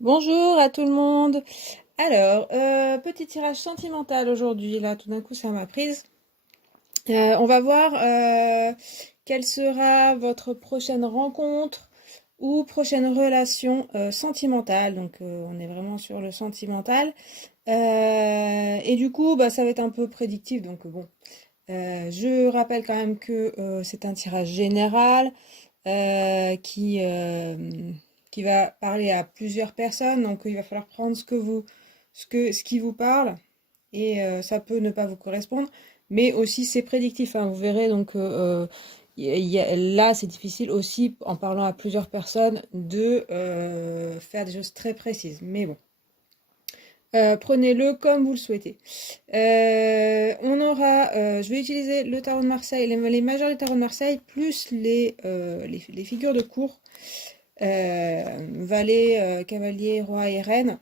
Bonjour à tout le monde. Alors, petit tirage sentimental aujourd'hui. Là, tout d'un coup, ça m'a prise. On va voir quelle sera votre prochaine rencontre ou prochaine relation sentimentale. Donc, on est vraiment sur le sentimental. Et du coup, bah, ça va être un peu prédictif. Donc, bon, je rappelle quand même que c'est un tirage général qui va parler à plusieurs personnes. Donc, il va falloir prendre ce qui vous parle et ça peut ne pas vous correspondre. Mais aussi, c'est prédictif, hein, vous verrez. Donc, là, c'est difficile aussi, en parlant à plusieurs personnes, de faire des choses très précises. Mais bon. Prenez-le comme vous le souhaitez. Je vais utiliser le tarot de Marseille, les majeurs du tarot de Marseille, plus les figures de cour, valet, cavalier, roi et reine,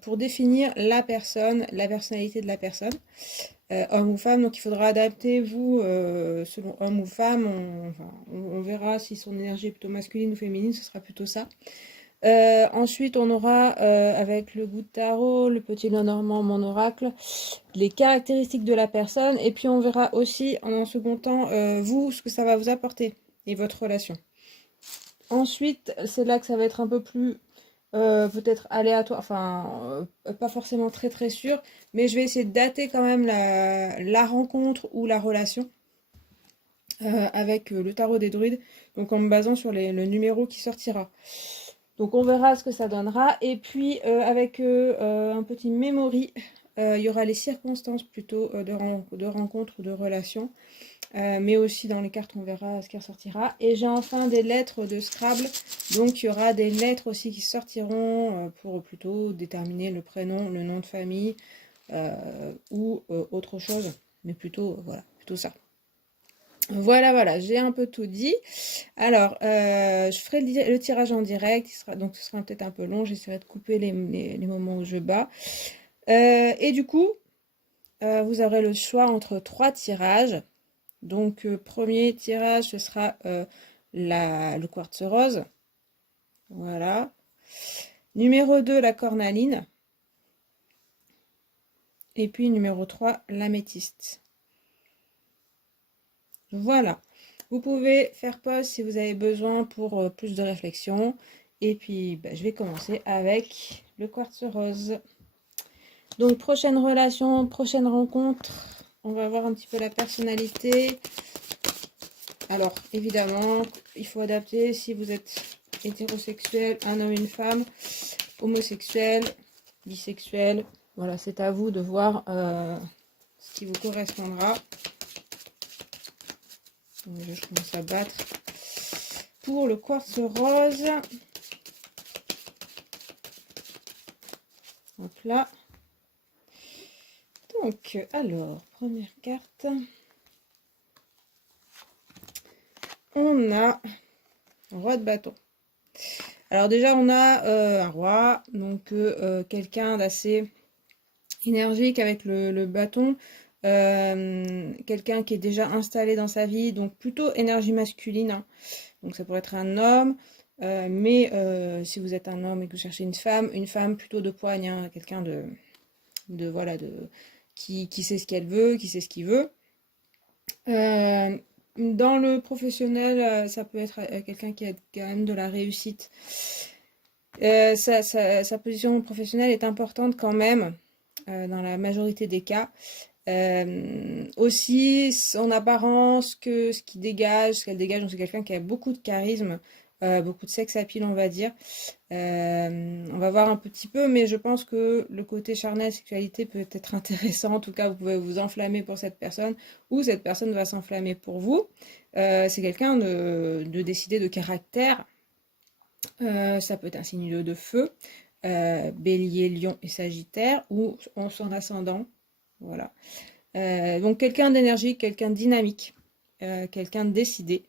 pour définir la personne, la personnalité de la personne, homme ou femme. Donc il faudra adapter, vous, selon homme ou femme. On verra si son énergie est plutôt masculine ou féminine, ce sera plutôt ça. Ensuite, on aura avec le bout de tarot, le petit Lenormand, mon oracle, les caractéristiques de la personne. Et puis, on verra aussi, en un second temps, vous, ce que ça va vous apporter et votre relation. Ensuite, c'est là que ça va être un peu plus peut-être aléatoire, enfin, pas forcément très très sûr, mais je vais essayer de dater quand même la rencontre ou la relation avec le tarot des druides, donc en me basant sur le numéro qui sortira. Donc on verra ce que ça donnera. Et puis avec un petit memory, il y aura les circonstances plutôt de rencontre ou de relation. Mais aussi dans les cartes on verra ce qui ressortira. Et j'ai enfin des lettres de Scrabble. Donc il y aura des lettres aussi qui sortiront pour plutôt déterminer le prénom, le nom de famille ou autre chose. Mais plutôt, voilà, plutôt ça. Voilà, voilà, j'ai un peu tout dit. Alors, je ferai le tirage en direct, donc ce sera peut-être un peu long, j'essaierai de couper les moments où je bats. Et du coup, vous aurez le choix entre trois tirages. Donc, premier tirage, ce sera le quartz rose. Voilà. Numéro 2, la cornaline. Et puis, numéro 3, l'améthyste. Voilà. Vous pouvez faire pause si vous avez besoin pour plus de réflexion. Et puis, bah, je vais commencer avec le quartz rose. Donc, prochaine relation, prochaine rencontre. On va voir un petit peu la personnalité. Alors, évidemment, il faut adapter si vous êtes hétérosexuel, un homme, une femme, homosexuel, bisexuel. Voilà, c'est à vous de voir ce qui vous correspondra. Je commence à battre pour le quartz rose. Hop là. Donc, alors, première carte. On a roi de bâton. Alors déjà, on a un roi, donc quelqu'un d'assez énergique avec le bâton. Quelqu'un qui est déjà installé dans sa vie, donc plutôt énergie masculine, hein. Donc ça pourrait être un homme, mais si vous êtes un homme et que vous cherchez une femme plutôt de poigne, hein, quelqu'un voilà, qui sait ce qu'elle veut, qui sait ce qu'il veut. Dans le professionnel, ça peut être quelqu'un qui a quand même de la réussite. Sa position professionnelle est importante quand même, dans la majorité des cas. Aussi, son apparence, ce qui dégage, ce qu'elle dégage, donc c'est quelqu'un qui a beaucoup de charisme, beaucoup de sex appeal, on va dire. On va voir un petit peu, mais je pense que le côté charnel, sexualité peut être intéressant. En tout cas, vous pouvez vous enflammer pour cette personne, ou cette personne va s'enflammer pour vous. C'est quelqu'un de décidé, de caractère. Ça peut être un signe de feu, bélier, lion et sagittaire, ou en son ascendant. Voilà. Donc quelqu'un d'énergique, quelqu'un de dynamique, quelqu'un de décidé,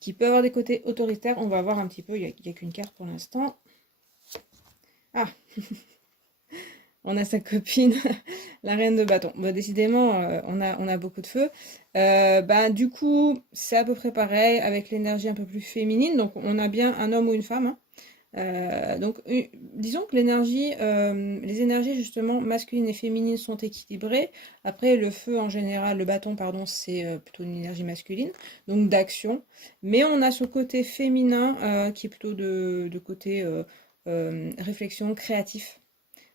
qui peut avoir des côtés autoritaires. On va voir un petit peu, il n'y a qu'une carte pour l'instant. Ah, on a sa copine, la reine de bâton. Bon, décidément, on a beaucoup de feu. Du coup, c'est à peu près pareil, avec l'énergie un peu plus féminine. Donc on a bien un homme ou une femme, hein. Donc, disons que l'énergie, les énergies justement masculines et féminines sont équilibrées. Après, le feu en général, le bâton, pardon, c'est plutôt une énergie masculine, donc d'action. Mais on a ce côté féminin qui est plutôt de côté réflexion, créatif,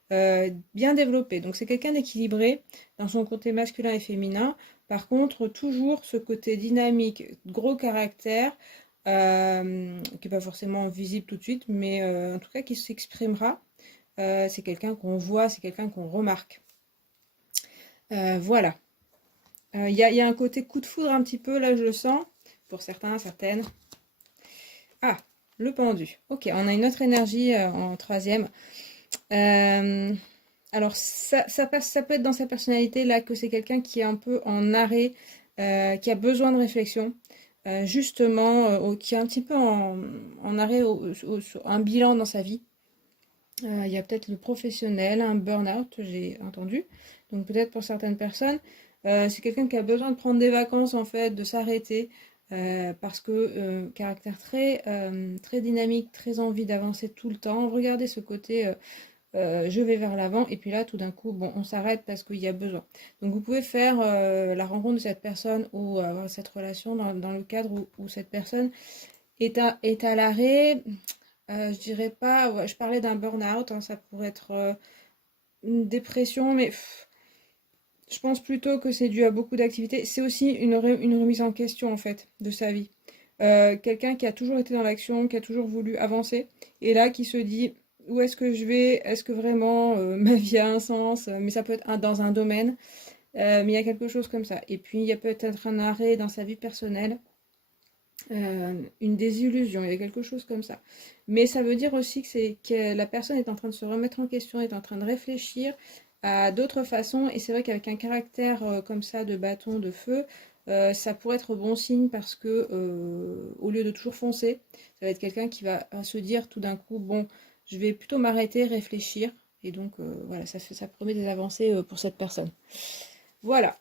bien développé. Donc c'est quelqu'un d'équilibré dans son côté masculin et féminin. Par contre, toujours ce côté dynamique, gros caractère, qui n'est pas forcément visible tout de suite, mais en tout cas qui s'exprimera. C'est quelqu'un qu'on voit, c'est quelqu'un qu'on remarque. Voilà. Il y a un côté coup de foudre un petit peu, là je le sens, pour certains, certaines. Ah, le pendu. Ok, on a une autre énergie en troisième. Alors ça peut être dans sa personnalité là que c'est quelqu'un qui est un peu en arrêt, qui a besoin de réflexion, justement, qui est un petit peu en arrêt, sur un bilan dans sa vie. Il y a peut-être le professionnel, un burn-out, j'ai entendu. Donc peut-être pour certaines personnes, c'est quelqu'un qui a besoin de prendre des vacances en fait, de s'arrêter, parce que caractère très dynamique, très envie d'avancer tout le temps. Regardez ce côté je vais vers l'avant, et puis là, tout d'un coup, bon, on s'arrête parce qu'il y a besoin. Donc, vous pouvez faire la rencontre de cette personne ou avoir cette relation dans le cadre où cette personne est à l'arrêt. Je dirais pas, ouais, je parlais d'un burn-out, hein, ça pourrait être une dépression, mais je pense plutôt que c'est dû à beaucoup d'activités. C'est aussi une remise en question, en fait, de sa vie. Quelqu'un qui a toujours été dans l'action, qui a toujours voulu avancer, et là qui se dit où est-ce que je vais? Est-ce que vraiment ma vie a un sens? Mais ça peut être dans un domaine, mais il y a quelque chose comme ça. Et puis il y a peut-être un arrêt dans sa vie personnelle, une désillusion, il y a quelque chose comme ça. Mais ça veut dire aussi que la personne est en train de se remettre en question, est en train de réfléchir à d'autres façons. Et c'est vrai qu'avec un caractère comme ça de bâton de feu, ça pourrait être bon signe parce que au lieu de toujours foncer, ça va être quelqu'un qui va se dire tout d'un coup, bon, je vais plutôt m'arrêter, réfléchir. Et donc voilà, ça promet des avancées pour cette personne. Voilà.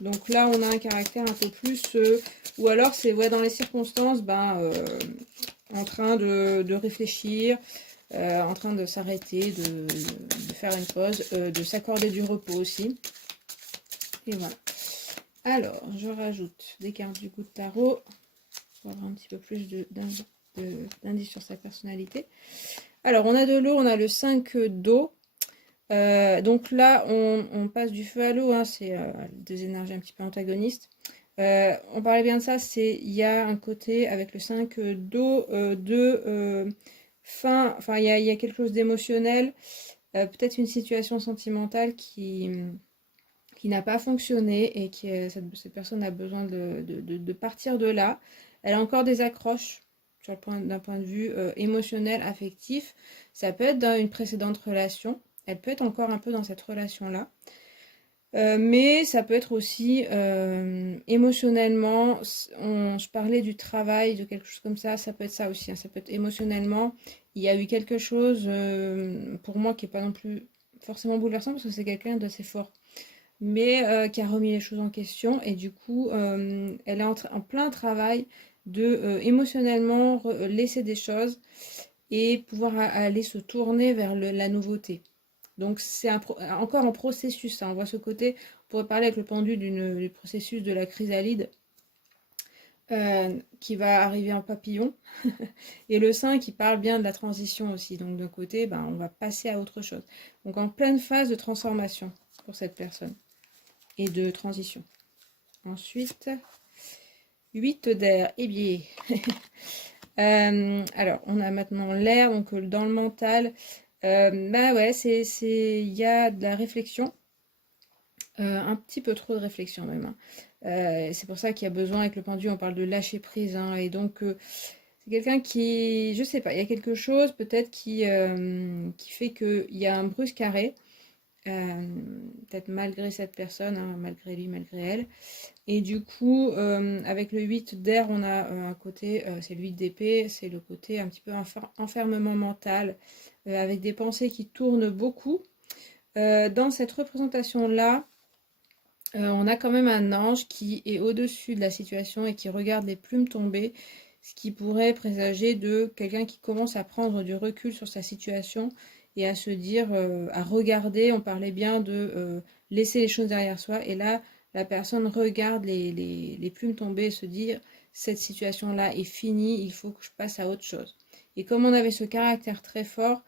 Donc là, on a un caractère un peu plus... ou alors, c'est ouais, dans les circonstances, en train de réfléchir, en train de s'arrêter, de faire une pause, de s'accorder du repos aussi. Et voilà. Alors, je rajoute des cartes du coup de tarot pour avoir un petit peu plus d'indices sur sa personnalité. Alors, on a de l'eau, on a le 5 d'eau. Donc là, on passe du feu à l'eau, hein, c'est des énergies un petit peu antagonistes. On parlait bien de ça, il y a un côté avec le 5 d'eau enfin il y a quelque chose d'émotionnel, peut-être une situation sentimentale qui n'a pas fonctionné et cette personne a besoin de partir de là. Elle a encore des accroches d'un point de vue émotionnel, affectif. Ça peut être dans une précédente relation. Elle peut être encore un peu dans cette relation-là. Mais ça peut être aussi émotionnellement, je parlais du travail, de quelque chose comme ça peut être ça aussi, hein, ça peut être émotionnellement, il y a eu quelque chose pour moi qui n'est pas non plus forcément bouleversant parce que c'est quelqu'un d'assez fort, mais qui a remis les choses en question et du coup elle est en plein travail de émotionnellement laisser des choses et pouvoir aller se tourner vers la nouveauté. Donc c'est encore un processus, hein. On voit ce côté, on pourrait parler avec le pendu du processus de la chrysalide qui va arriver en papillon. Et le 5 qui parle bien de la transition aussi. Donc d'un côté, on va passer à autre chose. Donc en pleine phase de transformation pour cette personne et de transition. Ensuite, 8 d'air. Eh bien, alors on a maintenant l'air, donc dans le mental. Ouais, il y a de la réflexion, un petit peu trop de réflexion même, hein. C'est pour ça qu'il y a besoin, avec le pendu, on parle de lâcher prise, hein, et donc c'est quelqu'un qui, je sais pas, il y a quelque chose peut-être qui fait qu'il y a un brusque arrêt, peut-être malgré cette personne, hein, malgré lui, malgré elle. Et du coup, avec le 8 d'air, on a un côté, c'est le 8 d'épée, c'est le côté un petit peu enfermement mental, avec des pensées qui tournent beaucoup. Dans cette représentation-là, on a quand même un ange qui est au-dessus de la situation et qui regarde les plumes tomber ce qui pourrait présager de quelqu'un qui commence à prendre du recul sur sa situation et à se dire, à regarder, on parlait bien de laisser les choses derrière soi, et là, la personne regarde les plumes tomber et se dire, cette situation-là est finie, il faut que je passe à autre chose. Et comme on avait ce caractère très fort,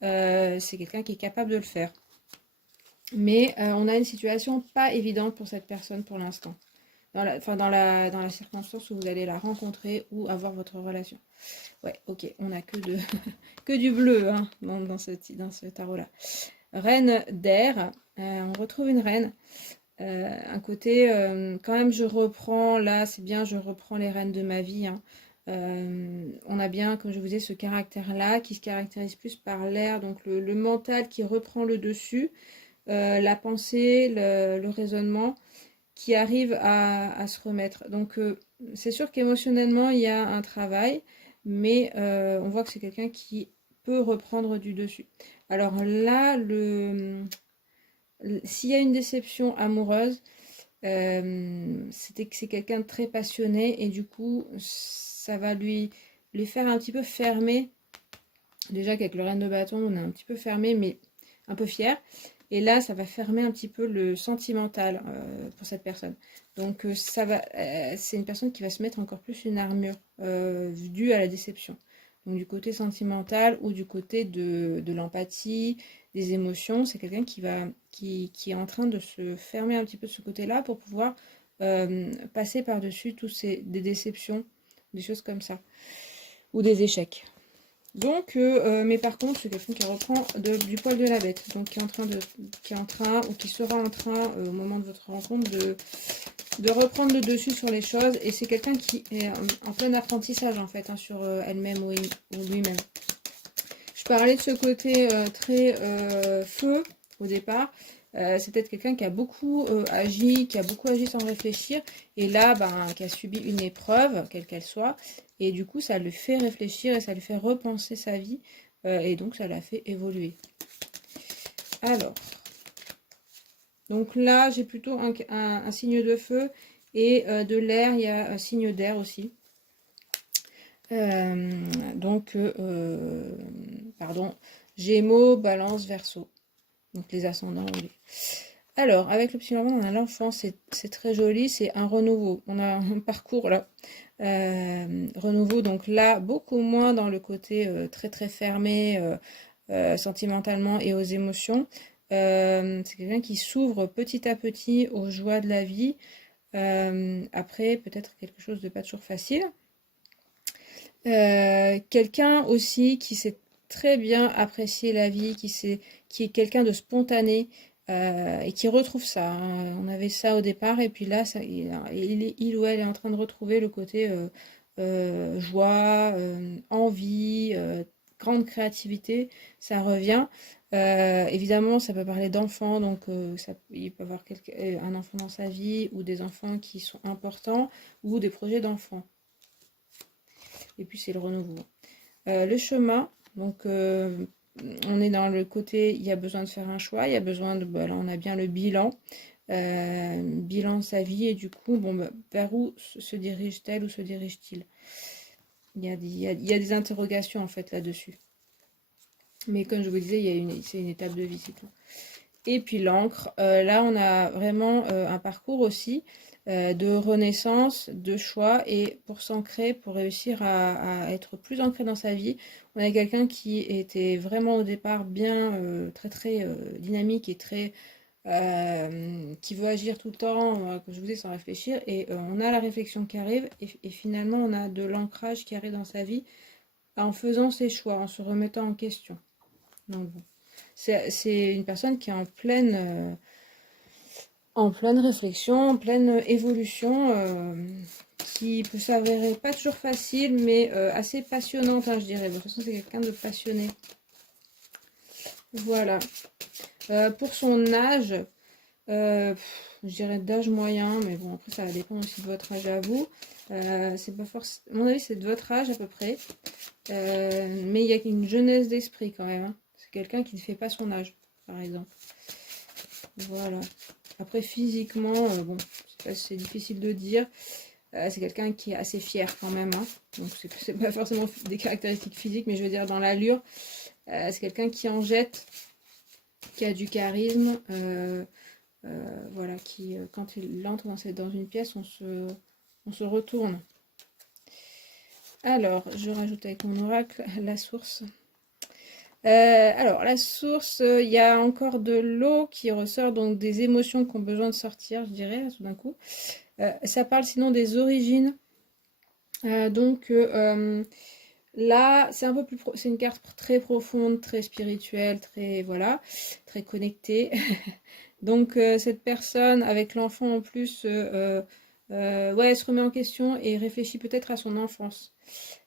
c'est quelqu'un qui est capable de le faire. Mais on a une situation pas évidente pour cette personne pour l'instant. Dans la circonstance où vous allez la rencontrer ou avoir votre relation. Ouais, ok, on a que du bleu hein, dans ce tarot-là. Reine d'air, on retrouve une reine. Un côté, quand même, je reprends, là, c'est bien, je reprends les rênes de ma vie. Hein. On a bien, comme je vous disais, ce caractère-là qui se caractérise plus par l'air, donc le mental qui reprend le dessus, la pensée, le raisonnement qui arrive à se remettre. Donc, c'est sûr qu'émotionnellement, il y a un travail, mais on voit que c'est quelqu'un qui peut reprendre du dessus. Alors là, s'il y a une déception amoureuse, c'était que c'est quelqu'un de très passionné et du coup, ça va lui faire un petit peu fermer. Déjà qu'avec le reine de bâton, on est un petit peu fermé, mais un peu fier. Et là, ça va fermer un petit peu le sentimental pour cette personne. Donc, c'est une personne qui va se mettre encore plus une armure due à la déception. Donc, du côté sentimental ou du côté de l'empathie, des émotions, c'est quelqu'un qui est en train de se fermer un petit peu de ce côté-là pour pouvoir passer par-dessus des déceptions, des choses comme ça, ou des échecs. Donc, mais par contre, c'est quelqu'un qui reprend du poil de la bête, donc qui est en train, ou qui sera en train, au moment de votre rencontre, de reprendre le dessus sur les choses, et c'est quelqu'un qui est en plein apprentissage, en fait, hein, sur elle-même ou lui-même. Je parlais de ce côté très feu, au départ. C'est peut-être quelqu'un qui a beaucoup agi sans réfléchir, et là, qui a subi une épreuve, quelle qu'elle soit, et du coup, ça le fait réfléchir et ça lui fait repenser sa vie, et donc ça l'a fait évoluer. Alors, donc là, j'ai plutôt un signe de feu, et de l'air, il y a un signe d'air aussi. Pardon, Gémeaux, Balance, Verseau. Donc les ascendants. Alors, avec le petit normal, on a l'enfant, c'est très joli, c'est un renouveau. On a un parcours là. Renouveau, donc là, beaucoup moins dans le côté très très fermé sentimentalement et aux émotions. C'est quelqu'un qui s'ouvre petit à petit aux joies de la vie. Après, peut-être quelque chose de pas toujours facile. Quelqu'un aussi qui sait très bien apprécier la vie, qui est quelqu'un de spontané et qui retrouve ça. Hein. On avait ça au départ et puis là, il ou elle est en train de retrouver le côté joie, envie, grande créativité. Ça revient. Évidemment, ça peut parler d'enfants, donc il peut y avoir un enfant dans sa vie ou des enfants qui sont importants ou des projets d'enfants. Et puis c'est le renouveau. Le chemin, donc on est dans le côté, il y a besoin de faire un choix, il y a besoin de, là on a bien le bilan, bilan de sa vie, et du coup, vers où se dirige-t-elle ou se dirige-t-il? Il y a des interrogations en fait là-dessus. Mais comme je vous disais, c'est une étape de vie, c'est tout. Et puis l'encre, là on a vraiment un parcours aussi de renaissance, de choix, et pour s'ancrer, pour réussir à être plus ancré dans sa vie, on a quelqu'un qui était vraiment au départ bien, très très dynamique et très qui veut agir tout le temps, comme je vous dis, sans réfléchir, et on a la réflexion qui arrive, et finalement on a de l'ancrage qui arrive dans sa vie en faisant ses choix, en se remettant en question. Donc bon. C'est une personne qui est en pleine réflexion, en pleine évolution, qui peut s'avérer pas toujours facile, mais assez passionnante, hein, je dirais. De toute façon, c'est quelqu'un de passionné. Voilà. Pour son âge, je dirais d'âge moyen, mais bon, après, ça dépend aussi de votre âge à vous. C'est pas forcément, à mon avis, c'est de votre âge à peu près. Mais il y a une jeunesse d'esprit quand même. Hein. C'est quelqu'un qui ne fait pas son âge, par exemple. Voilà. Après, physiquement, bon, c'est difficile de dire. C'est quelqu'un qui est assez fier quand même, hein. Donc c'est pas forcément des caractéristiques physiques, mais je veux dire dans l'allure. C'est quelqu'un qui en jette, qui a du charisme, voilà, qui quand il entre dans une pièce, on se retourne. Alors, je rajoute avec mon oracle la source. Alors, la source, il y a encore de l'eau qui ressort, donc des émotions qui ont besoin de sortir, je dirais, tout d'un coup. Ça parle sinon des origines. Donc là, c'est un peu plus, c'est une carte très profonde, très spirituelle, très, voilà, très connectée. Donc cette personne, avec l'enfant en plus, ouais, elle se remet en question et réfléchit peut-être à son enfance.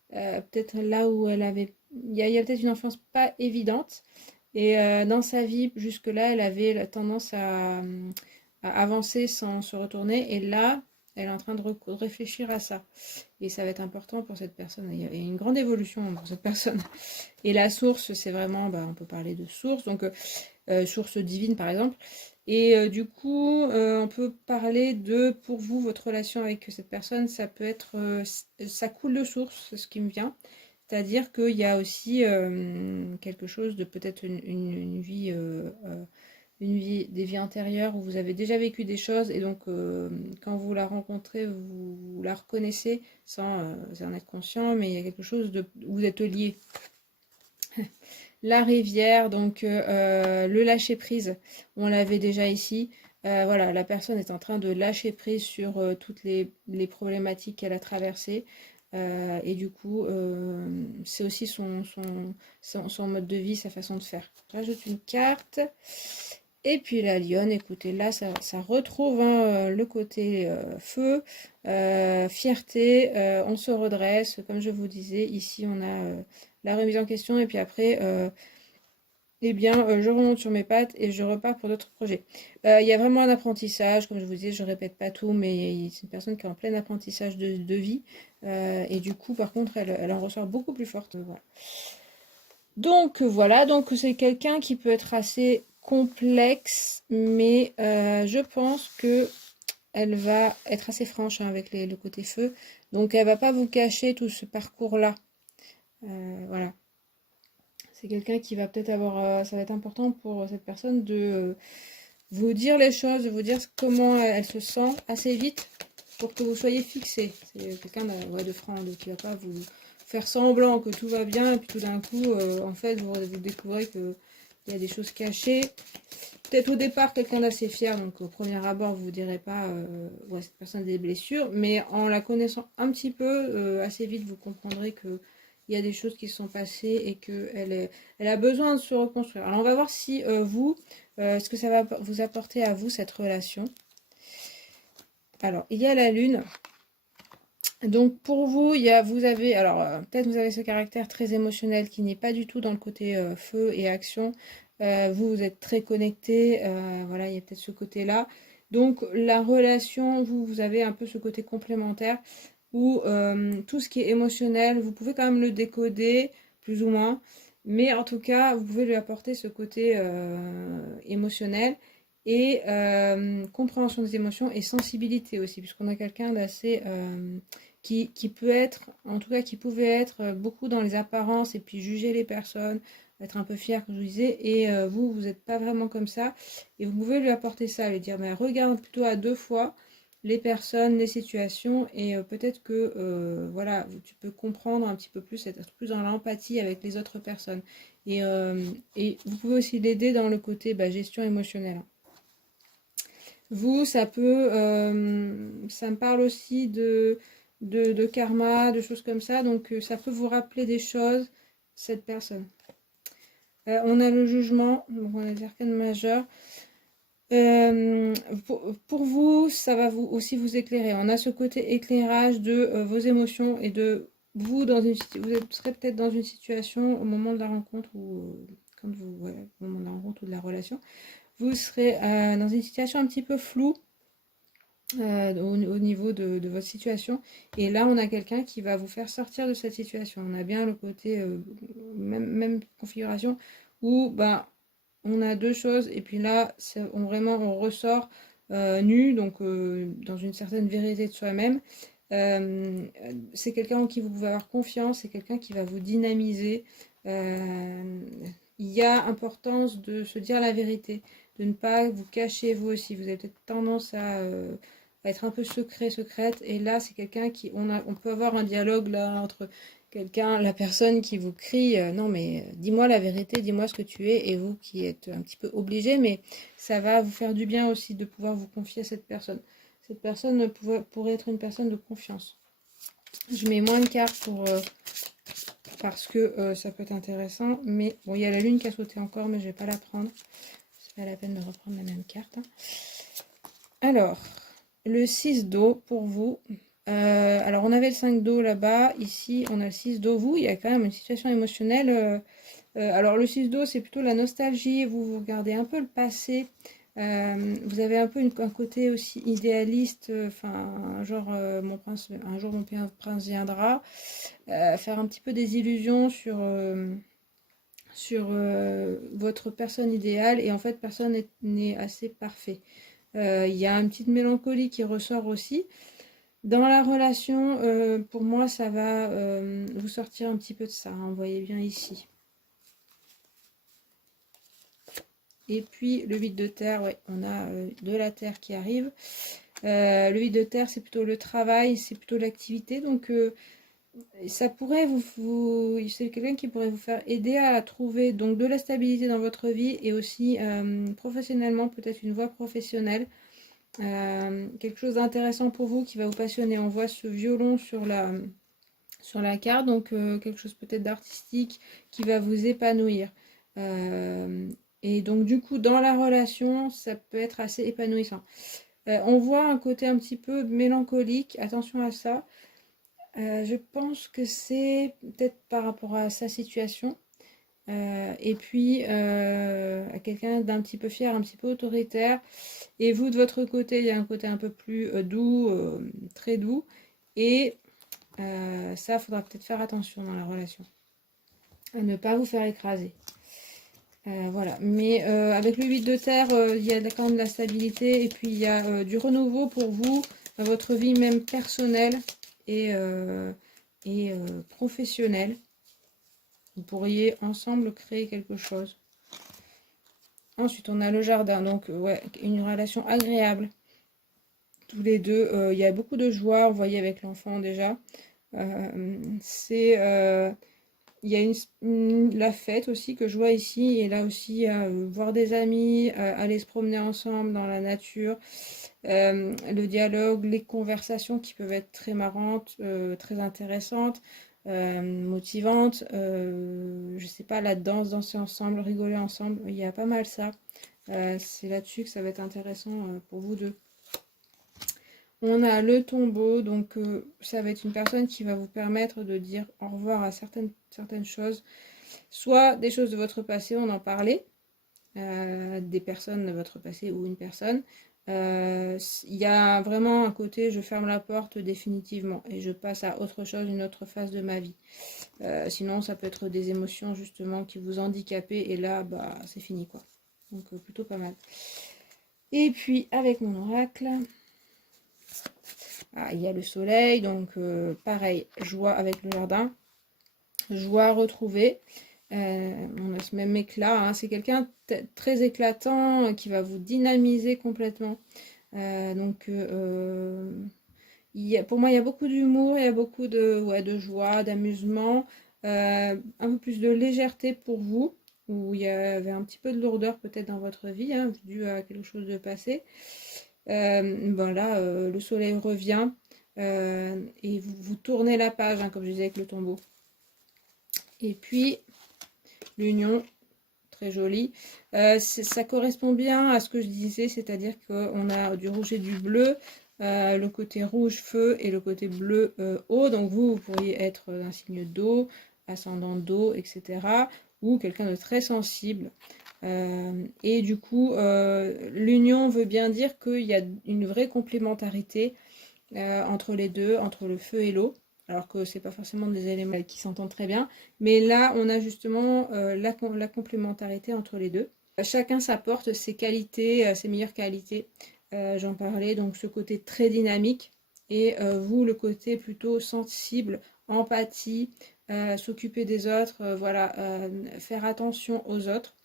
Peut-être là où elle avait... Il y a peut-être une enfance pas évidente. Et dans sa vie, jusque-là, elle avait la tendance à avancer sans se retourner. Et là, elle est en train de réfléchir à ça. Et ça va être important pour cette personne. Il y a une grande évolution pour cette personne. Et la source, c'est vraiment, bah, on peut parler de source, donc source divine par exemple. Et du coup, on peut parler de, pour vous, votre relation avec cette personne, ça peut être, ça coule de source, c'est ce qui me vient. C'est-à-dire qu'il y a aussi quelque chose de peut-être une vie, des vies antérieures où vous avez déjà vécu des choses et donc quand vous la rencontrez, vous la reconnaissez sans en être conscient, mais il y a quelque chose où vous êtes liés. La rivière, donc le lâcher prise, on l'avait déjà ici. Voilà, la personne est en train de lâcher prise sur toutes les problématiques qu'elle a traversées. Et du coup, c'est aussi son mode de vie, sa façon de faire. Je rajoute une carte. Et puis la lionne, écoutez, là, ça retrouve hein, le côté feu, fierté, on se redresse, comme je vous disais, ici on a la remise en question, et puis après, eh bien, je remonte sur mes pattes et je repars pour d'autres projets. Il y a vraiment un apprentissage, comme je vous disais, je répète pas tout, mais c'est une personne qui est en plein apprentissage de vie, et du coup, par contre, elle en ressort beaucoup plus forte. Voilà. Donc voilà, donc c'est quelqu'un qui peut être assez complexe, mais je pense que elle va être assez franche hein, avec le côté feu. Donc elle va pas vous cacher tout ce parcours-là. Voilà. C'est quelqu'un qui va peut-être avoir, ça va être important pour cette personne de vous dire les choses, de vous dire comment elle se sent assez vite pour que vous soyez fixé. C'est quelqu'un de franc, qui va pas vous faire semblant que tout va bien et puis tout d'un coup, en fait, vous découvrez qu'il y a des choses cachées. Peut-être au départ quelqu'un d'assez fier, donc au premier abord vous ne direz pas ouais, cette personne a des blessures, mais en la connaissant un petit peu, assez vite vous comprendrez que il y a des choses qui se sont passées et elle a besoin de se reconstruire. Alors on va voir si vous, ce que ça va vous apporter à vous cette relation. Alors il y a la lune. Donc pour vous, vous avez, alors peut-être vous avez ce caractère très émotionnel qui n'est pas du tout dans le côté feu et action. Vous êtes très connecté, voilà, il y a peut-être ce côté-là. Donc la relation, vous avez un peu ce côté complémentaire où tout ce qui est émotionnel, vous pouvez quand même le décoder, plus ou moins. Mais en tout cas, vous pouvez lui apporter ce côté émotionnel et compréhension des émotions et sensibilité aussi, puisqu'on a quelqu'un d'assez qui peut être, en tout cas qui pouvait être beaucoup dans les apparences et puis juger les personnes, être un peu fier, comme je vous disais, et vous n'êtes pas vraiment comme ça, et vous pouvez lui apporter ça, lui dire, mais regarde plutôt à deux fois les personnes, les situations, et peut-être que, voilà, tu peux comprendre un petit peu plus, être plus dans l'empathie avec les autres personnes, et vous pouvez aussi l'aider dans le côté bah, gestion émotionnelle, hein. Vous, ça me parle aussi de karma, de choses comme ça. Donc, ça peut vous rappeler des choses, cette personne. On a le jugement, donc on a les arcanes majeures. Pour vous, ça va aussi vous éclairer. On a ce côté éclairage de vos émotions et de vous serez peut-être dans une situation au moment de la rencontre ou quand ouais, au moment de la rencontre ou de la relation, vous serez dans une situation un petit peu floue au niveau de votre situation. Et là, on a quelqu'un qui va vous faire sortir de cette situation. On a bien le côté, même configuration, où ben, on a deux choses. Et puis là, vraiment, on ressort nu, donc dans une certaine vérité de soi-même. C'est quelqu'un en qui vous pouvez avoir confiance, c'est quelqu'un qui va vous dynamiser. Il y a importance de se dire la vérité, de ne pas vous cacher vous aussi. Vous avez peut-être tendance à être un peu secrète. Et là, c'est quelqu'un qui, on peut avoir un dialogue là entre quelqu'un, la personne qui vous crie, non mais dis-moi la vérité, dis-moi ce que tu es, et vous qui êtes un petit peu obligé, mais ça va vous faire du bien aussi de pouvoir vous confier à cette personne. Cette personne pourrait être une personne de confiance. Je mets moins de cartes parce que ça peut être intéressant, mais bon, il y a la lune qui a sauté encore, mais je vais pas la prendre. C'est pas la peine de reprendre la même carte, hein. Alors, le 6 d'eau pour vous. Alors, on avait le 5 d'eau là-bas. Ici, on a le 6 d'eau. Vous, il y a quand même une situation émotionnelle. Alors, le 6 d'eau, c'est plutôt la nostalgie. Vous regardez un peu le passé. Vous avez un peu un côté aussi idéaliste. Enfin, genre, un jour, mon prince viendra. Faire un petit peu des illusions sur votre personne idéale. Et en fait, personne n'est assez parfait. Il y a une petite mélancolie qui ressort aussi. Dans la relation, pour moi, ça va vous sortir un petit peu de ça, hein, vous voyez bien ici. Et puis le 8 de terre, ouais, on a de la terre qui arrive. Le 8 de terre, c'est plutôt le travail, c'est plutôt l'activité. Donc ça pourrait c'est quelqu'un qui pourrait vous faire aider à trouver donc de la stabilité dans votre vie et aussi professionnellement, peut-être une voie professionnelle. Quelque chose d'intéressant pour vous qui va vous passionner. On voit ce violon sur la carte, donc quelque chose peut-être d'artistique qui va vous épanouir. Et donc du coup, dans la relation, ça peut être assez épanouissant. On voit un côté un petit peu mélancolique, attention à ça. Je pense que c'est peut-être par rapport à sa situation. Et puis à quelqu'un d'un petit peu fier, un petit peu autoritaire. Et vous, de votre côté, il y a un côté un peu plus doux, très doux. Et ça, il faudra peut-être faire attention dans la relation. À ne pas vous faire écraser. Voilà. Mais avec le 8 de terre, il y a quand même de la stabilité. Et puis, il y a du renouveau pour vous, dans votre vie même personnelle et professionnelle. Vous pourriez ensemble créer quelque chose. Ensuite, on a le jardin. Donc, ouais, une relation agréable. Tous les deux, il y a beaucoup de joie, vous voyez, avec l'enfant déjà. Il y a la fête aussi que je vois ici, et là aussi, voir des amis, aller se promener ensemble dans la nature, le dialogue, les conversations qui peuvent être très marrantes, très intéressantes, motivantes, je sais pas, la danse, danser ensemble, rigoler ensemble, il y a pas mal ça. C'est là-dessus que ça va être intéressant pour vous deux. On a le tombeau, donc ça va être une personne qui va vous permettre de dire au revoir à certaines choses, soit des choses de votre passé, on en parlait, des personnes de votre passé ou une personne. Il y a vraiment un côté, je ferme la porte définitivement et je passe à autre chose, une autre phase de ma vie. Sinon, ça peut être des émotions justement qui vous handicapent et là, bah, c'est fini quoi. Donc plutôt pas mal. Et puis avec mon oracle... Ah, il y a le soleil, donc pareil, joie avec le jardin, joie retrouvée. On a ce même éclat, hein. C'est quelqu'un très éclatant qui va vous dynamiser complètement. Donc pour moi, il y a beaucoup d'humour, il y a beaucoup de joie, d'amusement, un peu plus de légèreté pour vous, où il y avait un petit peu de lourdeur peut-être dans votre vie, hein, dû à quelque chose de passé. Ben là, le soleil revient et vous tournez la page, hein, comme je disais avec le tombeau. Et puis, l'union, très jolie. Ça correspond bien à ce que je disais, c'est-à-dire qu'on a du rouge et du bleu, le côté rouge feu et le côté bleu eau. Donc vous pourriez être d'un signe d'eau, ascendant d'eau, etc. Ou quelqu'un de très sensible. Et du coup, l'union veut bien dire qu'il y a une vraie complémentarité entre les deux, entre le feu et l'eau. Alors que c'est pas forcément des éléments qui s'entendent très bien. Mais là, on a justement la complémentarité entre les deux. Chacun s'apporte ses qualités, ses meilleures qualités. J'en parlais, donc ce côté très dynamique et vous, le côté plutôt sensible, empathie, s'occuper des autres, voilà, faire attention aux autres.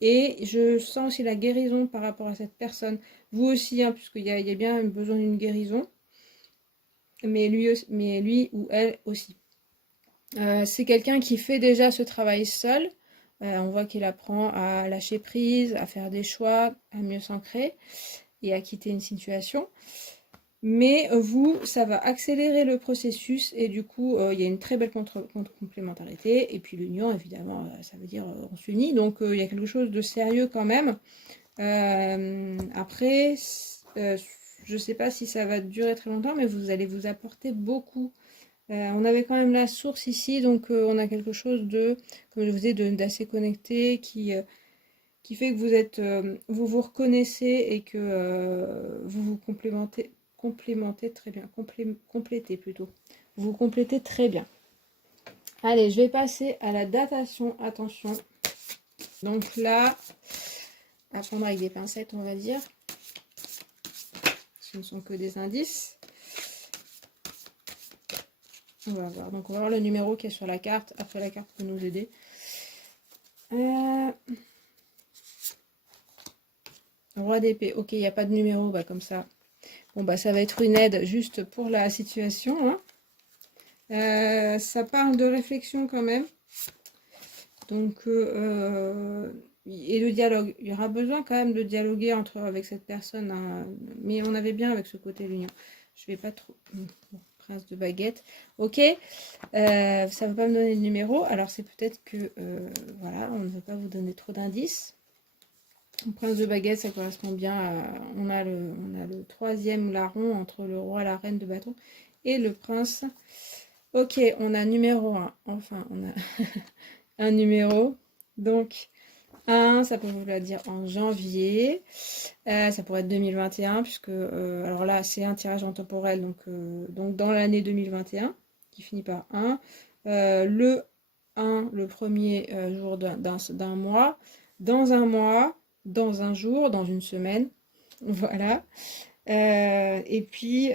Et je sens aussi la guérison par rapport à cette personne. Vous aussi, hein, puisqu'il y a bien besoin d'une guérison, mais lui ou elle aussi. C'est quelqu'un qui fait déjà ce travail seul. On voit qu'il apprend à lâcher prise, à faire des choix, à mieux s'ancrer et à quitter une situation. Mais vous, ça va accélérer le processus et du coup, il y a une très belle complémentarité. Et puis l'union, évidemment, ça veut dire on s'unit. Donc il y a quelque chose de sérieux quand même. Après, je ne sais pas si ça va durer très longtemps, mais vous allez vous apporter beaucoup. On avait quand même la source ici, donc on a quelque chose de, comme je vous ai d'assez connecté, qui fait que vous vous reconnaissez et que vous vous complémentez très bien, complétez plutôt. Vous vous complétez très bien. Allez, je vais passer à la datation, attention. Donc là, à prendre avec des pincettes, on va dire. Ce ne sont que des indices. On va voir. Donc on va voir le numéro qui est sur la carte. Après, la carte peut nous aider. Roi d'épée. Ok, il n'y a pas de numéro. Bah, comme ça. Bon, bah ça va être une aide juste pour la situation. Hein. Ça parle de réflexion quand même. Donc, et le dialogue. Il y aura besoin quand même de dialoguer avec cette personne. Hein. Mais on avait bien avec ce côté l'union. Je vais pas trop... Bon, prince de baguette. Ok. Ça ne va pas me donner le numéro. Alors, c'est peut-être que... voilà, on ne veut pas vous donner trop d'indices. Le prince de baguette, ça correspond bien à... On a le troisième larron entre le roi et la reine de bâton. Et le prince... Ok, on a numéro 1. Enfin, on a un numéro. Donc, 1, ça peut vouloir dire en janvier. Ça pourrait être 2021, puisque... alors là, c'est un tirage intemporel, donc dans l'année 2021, qui finit par 1. Le 1, le premier jour d'un mois. Dans un mois, dans un jour, dans une semaine. Voilà. Et puis...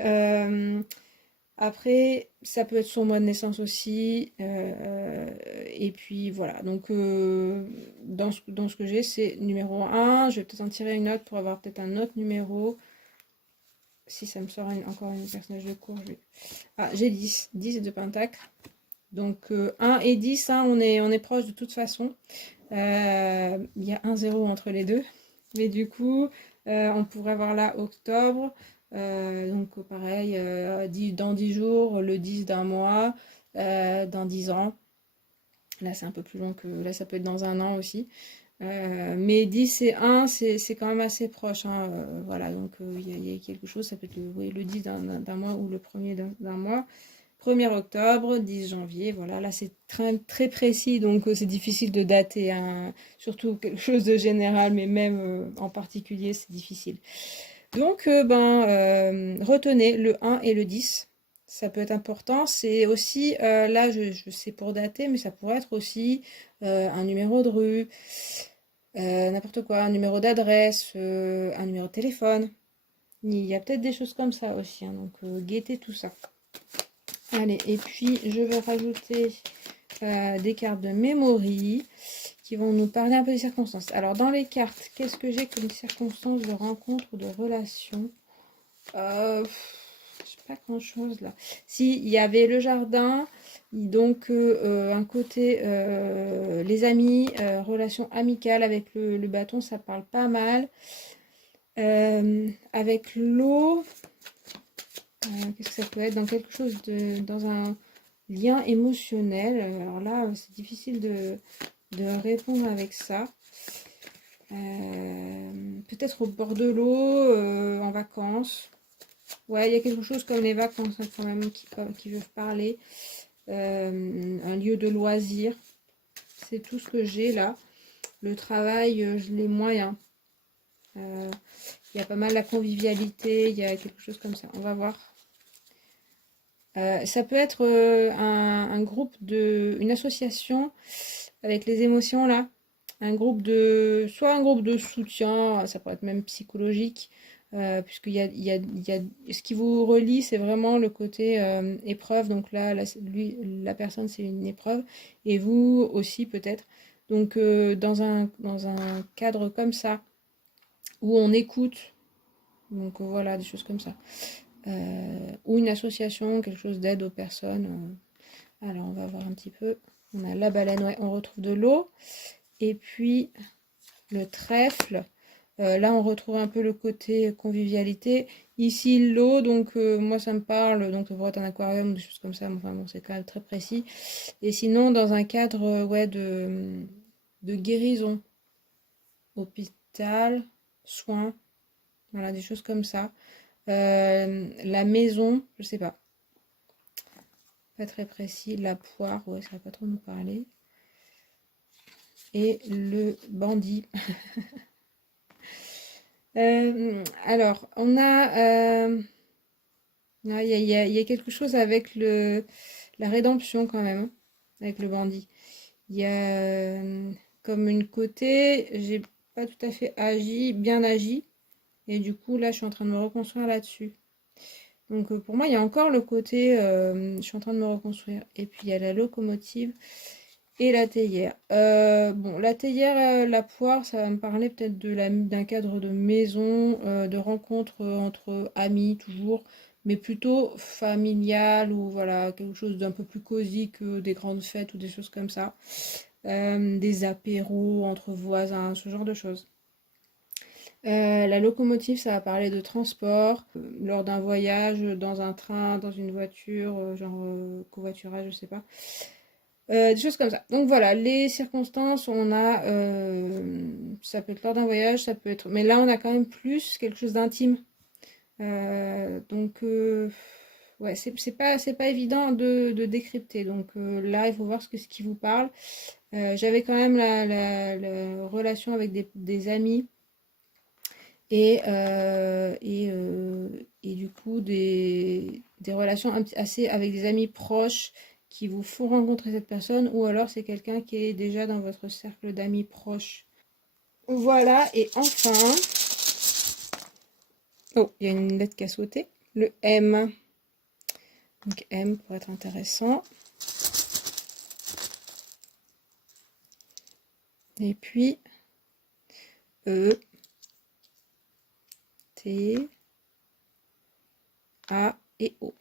après, ça peut être son mois de naissance aussi. Et puis voilà. Donc, dans ce que j'ai, c'est numéro 1. Je vais peut-être en tirer une autre pour avoir peut-être un autre numéro. Si ça me sort encore un personnage de cours, je vais... Ah, j'ai 10. 10 de pentacle. Donc, 1 et 10, hein, on est proche de toute façon. Il y a un 0 entre les deux. Mais du coup, on pourrait voir là octobre. Donc pareil, dans 10 jours, le 10 d'un mois, dans 10 ans. Là, c'est un peu plus long que... Là, ça peut être dans un an aussi. Mais 10 et 1, c'est quand même assez proche. Hein, voilà, donc il y a quelque chose. Ça peut être oui, le 10 d'un mois ou le premier d'un mois. 1er octobre, 10 janvier, voilà, là c'est très, très précis, donc c'est difficile de dater, hein, surtout quelque chose de général, mais même en particulier, c'est difficile. Donc, retenez le 1 et le 10, ça peut être important. C'est aussi, là je sais pour dater, mais ça pourrait être aussi un numéro de rue, n'importe quoi, un numéro d'adresse, un numéro de téléphone. Il y a peut-être des choses comme ça aussi, hein, donc guettez tout ça. Allez, et puis je vais rajouter des cartes de memory qui vont nous parler un peu des circonstances. Alors dans les cartes, qu'est-ce que j'ai comme circonstances de rencontre ou de relation? Je sais pas grand-chose là. Si, il y avait le jardin, donc un côté les amis, relation amicale avec le bâton, ça parle pas mal. Avec l'eau... qu'est-ce que ça peut être dans quelque chose dans un lien émotionnel. Alors là, c'est difficile de répondre avec ça. Peut-être au bord de l'eau, en vacances. Ouais, il y a quelque chose comme les vacances hein, quand même qui veulent parler. Un lieu de loisir. C'est tout ce que j'ai là. Le travail, je l'ai moyen. Il y a pas mal la convivialité, il y a quelque chose comme ça. On va voir. Ça peut être un groupe une association avec les émotions là. Soit un groupe de soutien, ça pourrait être même psychologique, ce qui vous relie, c'est vraiment le côté épreuve. Donc là, la personne, c'est une épreuve, et vous aussi peut-être. Donc dans un cadre comme ça, où on écoute, donc voilà, des choses comme ça. Ou une association, quelque chose d'aide aux personnes. Alors on va voir un petit peu. On a la baleine, ouais, on retrouve de l'eau. Et puis le trèfle. Là, on retrouve un peu le côté convivialité. Ici, l'eau, donc moi, ça me parle. Donc, ça pourrait être un aquarium, des choses comme ça. Mais enfin, bon, c'est quand même très précis. Et sinon, dans un cadre ouais, de guérison, hôpital, soins, voilà, des choses comme ça. La maison, je sais pas. Pas très précis. La poire, ouais, ça va pas trop nous parler. Et le bandit. Alors, on a... il y a quelque chose avec la rédemption quand même, hein, avec le bandit. Il y a comme une côté, j'ai pas tout à fait bien agi, et du coup là je suis en train de me reconstruire là-dessus. Donc pour moi il y a encore le côté, je suis en train de me reconstruire. Et puis il y a la locomotive et la théière. Bon, la théière, la poire, ça va me parler peut-être d'un cadre de maison, de rencontre entre amis toujours, mais plutôt familial ou voilà, quelque chose d'un peu plus cosy que des grandes fêtes ou des choses comme ça. Des apéros entre voisins, ce genre de choses. La locomotive, ça va parler de transport, lors d'un voyage, dans un train, dans une voiture, genre covoiturage, je sais pas. Des choses comme ça. Donc voilà, les circonstances, on a, ça peut être lors d'un voyage, ça peut être, mais là on a quand même plus quelque chose d'intime. Donc ouais, c'est pas évident de décrypter. Donc là, il faut voir ce qui vous parle. J'avais quand même la relation avec des amis et du coup des relations assez avec des amis proches qui vous font rencontrer cette personne, ou alors c'est quelqu'un qui est déjà dans votre cercle d'amis proches. Voilà, et enfin, oh, il y a une lettre qui a sauté, le M. Donc M pour être intéressant. Et puis E, T, A et O.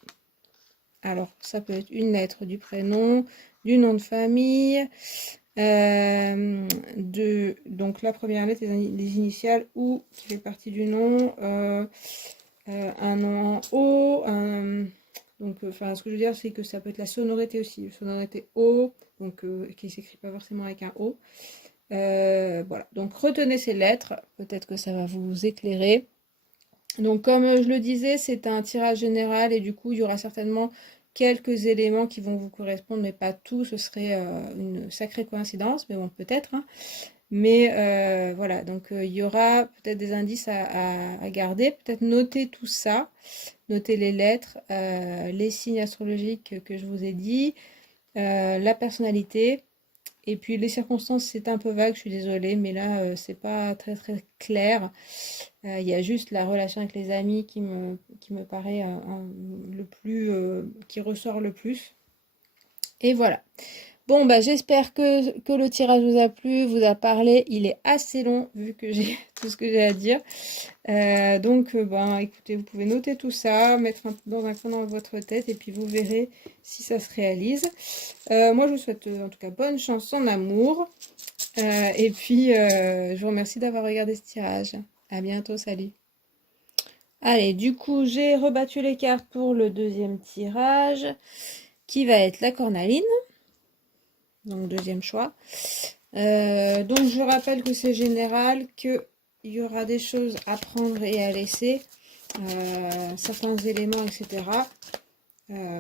Alors, ça peut être une lettre du prénom, du nom de famille, donc la première lettre, les initiales ou qui fait partie du nom, un nom en O, donc enfin ce que je veux dire c'est que ça peut être la sonorité aussi, sonorité O, donc qui s'écrit pas forcément avec un O. Voilà, donc retenez ces lettres, peut-être que ça va vous éclairer. Donc comme je le disais, c'est un tirage général et du coup il y aura certainement quelques éléments qui vont vous correspondre, mais pas tout, ce serait une sacrée coïncidence, mais bon peut-être, hein. Mais voilà, donc il y aura peut-être des indices à garder, peut-être noter tout ça, noter les lettres, les signes astrologiques que je vous ai dit, la personnalité. Et puis les circonstances, c'est un peu vague, je suis désolée, mais là, c'est pas très très clair. Il y a juste la relation avec les amis qui me paraît le plus, qui ressort le plus. Et voilà. Bon, bah, j'espère que le tirage vous a plu, vous a parlé. Il est assez long vu que j'ai tout ce que j'ai à dire. Donc, ben, écoutez, vous pouvez noter tout ça, mettre dans un coin dans votre tête et puis vous verrez si ça se réalise. Moi, je vous souhaite en tout cas bonne chance en amour. Et puis, je vous remercie d'avoir regardé ce tirage. À bientôt, salut. Allez, du coup, j'ai rebattu les cartes pour le deuxième tirage, qui va être la cornaline. Donc, deuxième choix. Donc, je rappelle que c'est général, qu'il y aura des choses à prendre et à laisser, certains éléments, etc.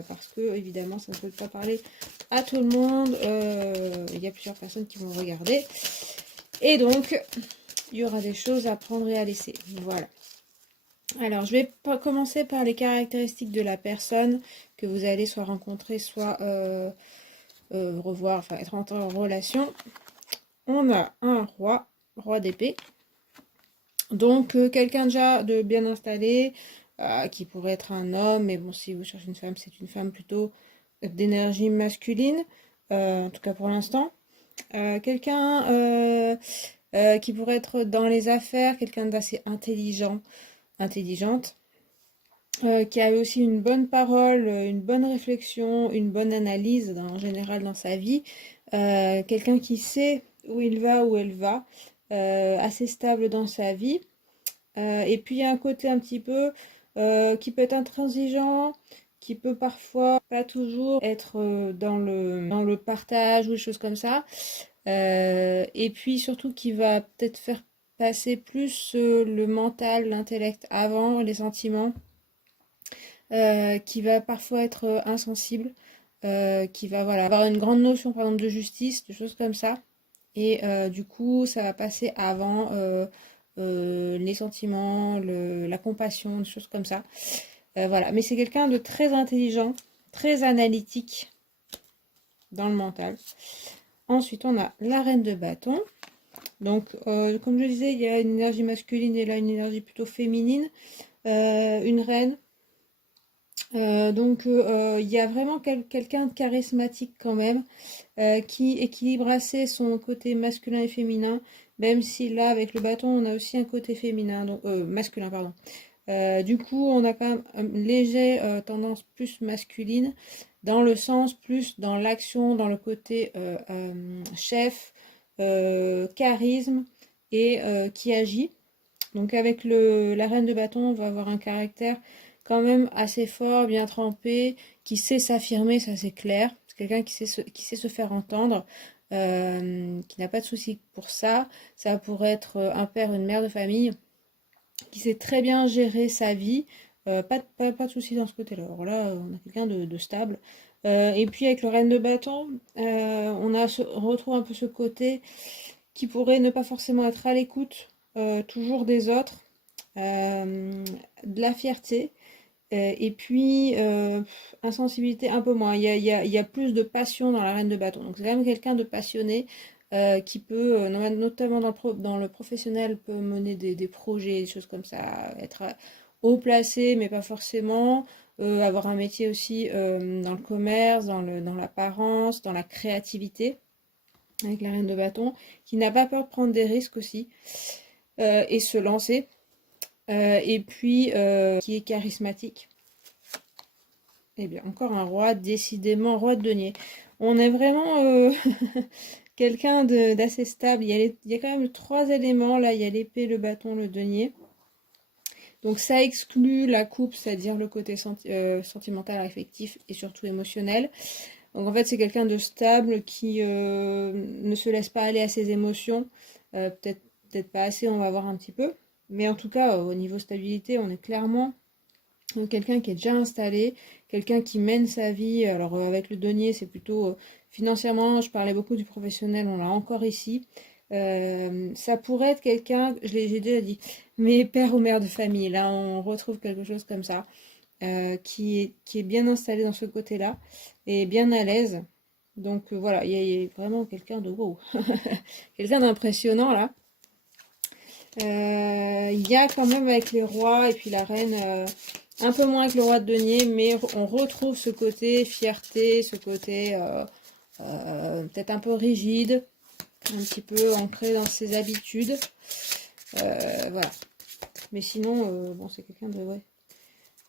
Parce que, évidemment, ça ne peut pas parler à tout le monde. Il y a plusieurs personnes qui vont regarder. Et donc, il y aura des choses à prendre et à laisser. Voilà. Alors, je vais commencer par les caractéristiques de la personne que vous allez soit rencontrer, soit revoir, enfin être en relation. On a un roi d'épée. Donc, quelqu'un déjà de bien installé, qui pourrait être un homme, mais bon, si vous cherchez une femme, c'est une femme plutôt d'énergie masculine, en tout cas pour l'instant. Quelqu'un qui pourrait être dans les affaires, quelqu'un d'assez intelligent, intelligente, qui a aussi une bonne parole, une bonne réflexion, une bonne analyse en général dans sa vie, quelqu'un qui sait où il va, où elle va, assez stable dans sa vie. Et puis il y a un côté un petit peu qui peut être intransigeant, qui peut parfois pas toujours être dans le partage ou des choses comme ça. Et puis surtout qui va peut-être faire passer plus le mental, l'intellect avant les sentiments, qui va parfois être insensible, qui va voilà, avoir une grande notion par exemple de justice, de choses comme ça. Et du coup, ça va passer avant les sentiments, la compassion, des choses comme ça. Voilà, mais c'est quelqu'un de très intelligent, très analytique dans le mental. Ensuite, on a la reine de bâton. Donc, comme je disais, il y a une énergie masculine et là une énergie plutôt féminine. Une reine. Donc, il y a vraiment quelqu'un de charismatique quand même, qui équilibre assez son côté masculin et féminin, même si là, avec le bâton, on a aussi un côté féminin, donc, masculin, pardon. Du coup, on a quand même une légère tendance plus masculine, dans le sens plus dans l'action, dans le côté chef, charisme et qui agit. Donc avec la reine de bâton, on va avoir un caractère quand même assez fort, bien trempé, qui sait s'affirmer, ça c'est clair. C'est quelqu'un qui sait se faire entendre, qui n'a pas de souci pour ça. Ça pourrait être un père, une mère de famille, qui sait très bien gérer sa vie. Pas de souci dans ce côté-là. Alors là, on a quelqu'un de stable. Et puis avec le reine de bâton, on retrouve un peu ce côté qui pourrait ne pas forcément être à l'écoute toujours des autres, de la fierté, et puis insensibilité un peu moins. Il y a plus de passion dans la reine de bâton. Donc c'est quand même quelqu'un de passionné, qui peut, notamment dans le professionnel, peut mener des projets, des choses comme ça, être haut placé, mais pas forcément. Avoir un métier aussi dans le commerce, dans l'apparence, dans la créativité, avec la reine de bâton, qui n'a pas peur de prendre des risques aussi, et se lancer. Et puis, qui est charismatique. Eh bien, encore un roi, décidément, roi de denier. On est vraiment quelqu'un d'assez stable. Il y a quand même trois éléments. Là, il y a l'épée, le bâton, le denier. Donc ça exclut la coupe, c'est-à-dire le côté sentimental, affectif et surtout émotionnel. Donc en fait, c'est quelqu'un de stable qui ne se laisse pas aller à ses émotions. Peut-être pas assez, on va voir un petit peu. Mais en tout cas, au niveau stabilité, on est clairement quelqu'un qui est déjà installé, quelqu'un qui mène sa vie. Alors avec le denier, c'est plutôt financièrement, je parlais beaucoup du professionnel, on l'a encore ici. Ça pourrait être quelqu'un, j'ai déjà dit, mais père ou mère de famille. Là, on retrouve quelque chose comme ça, qui est bien installé dans ce côté-là et bien à l'aise. Donc voilà, il y a vraiment quelqu'un de wow, quelqu'un d'impressionnant là. Il y a quand même avec les rois et puis la reine, un peu moins que le roi de denier, mais on retrouve ce côté fierté, ce côté peut-être un peu rigide, un petit peu ancré dans ses habitudes. Voilà. Mais sinon, bon, c'est quelqu'un ouais,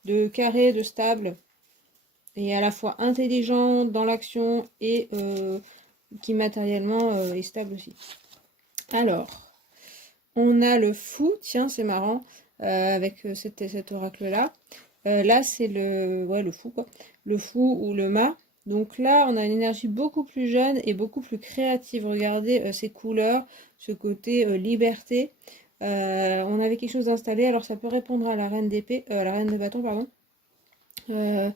de carré, de stable, et à la fois intelligent dans l'action et qui matériellement est stable aussi. Alors, on a le fou, tiens, c'est marrant, avec cet oracle-là. Là, c'est le fou, quoi. Le fou ou le mât. Donc là, on a une énergie beaucoup plus jeune et beaucoup plus créative. Regardez ces couleurs, ce côté liberté. On avait quelque chose d'installé. Alors ça peut répondre à la reine d'épée, la reine de bâton, pardon. Mais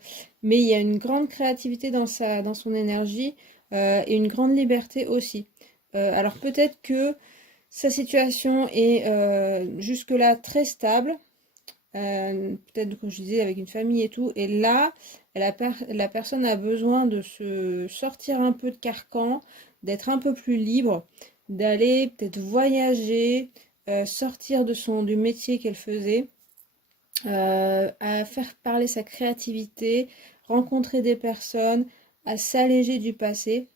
il y a une grande créativité dans son énergie, et une grande liberté aussi. Alors peut-être que sa situation est jusque-là très stable, peut-être comme je disais avec une famille et tout, et là la personne a besoin de se sortir un peu de carcan, d'être un peu plus libre, d'aller peut-être voyager, sortir du métier qu'elle faisait, à faire parler sa créativité, rencontrer des personnes, à s'alléger du passé,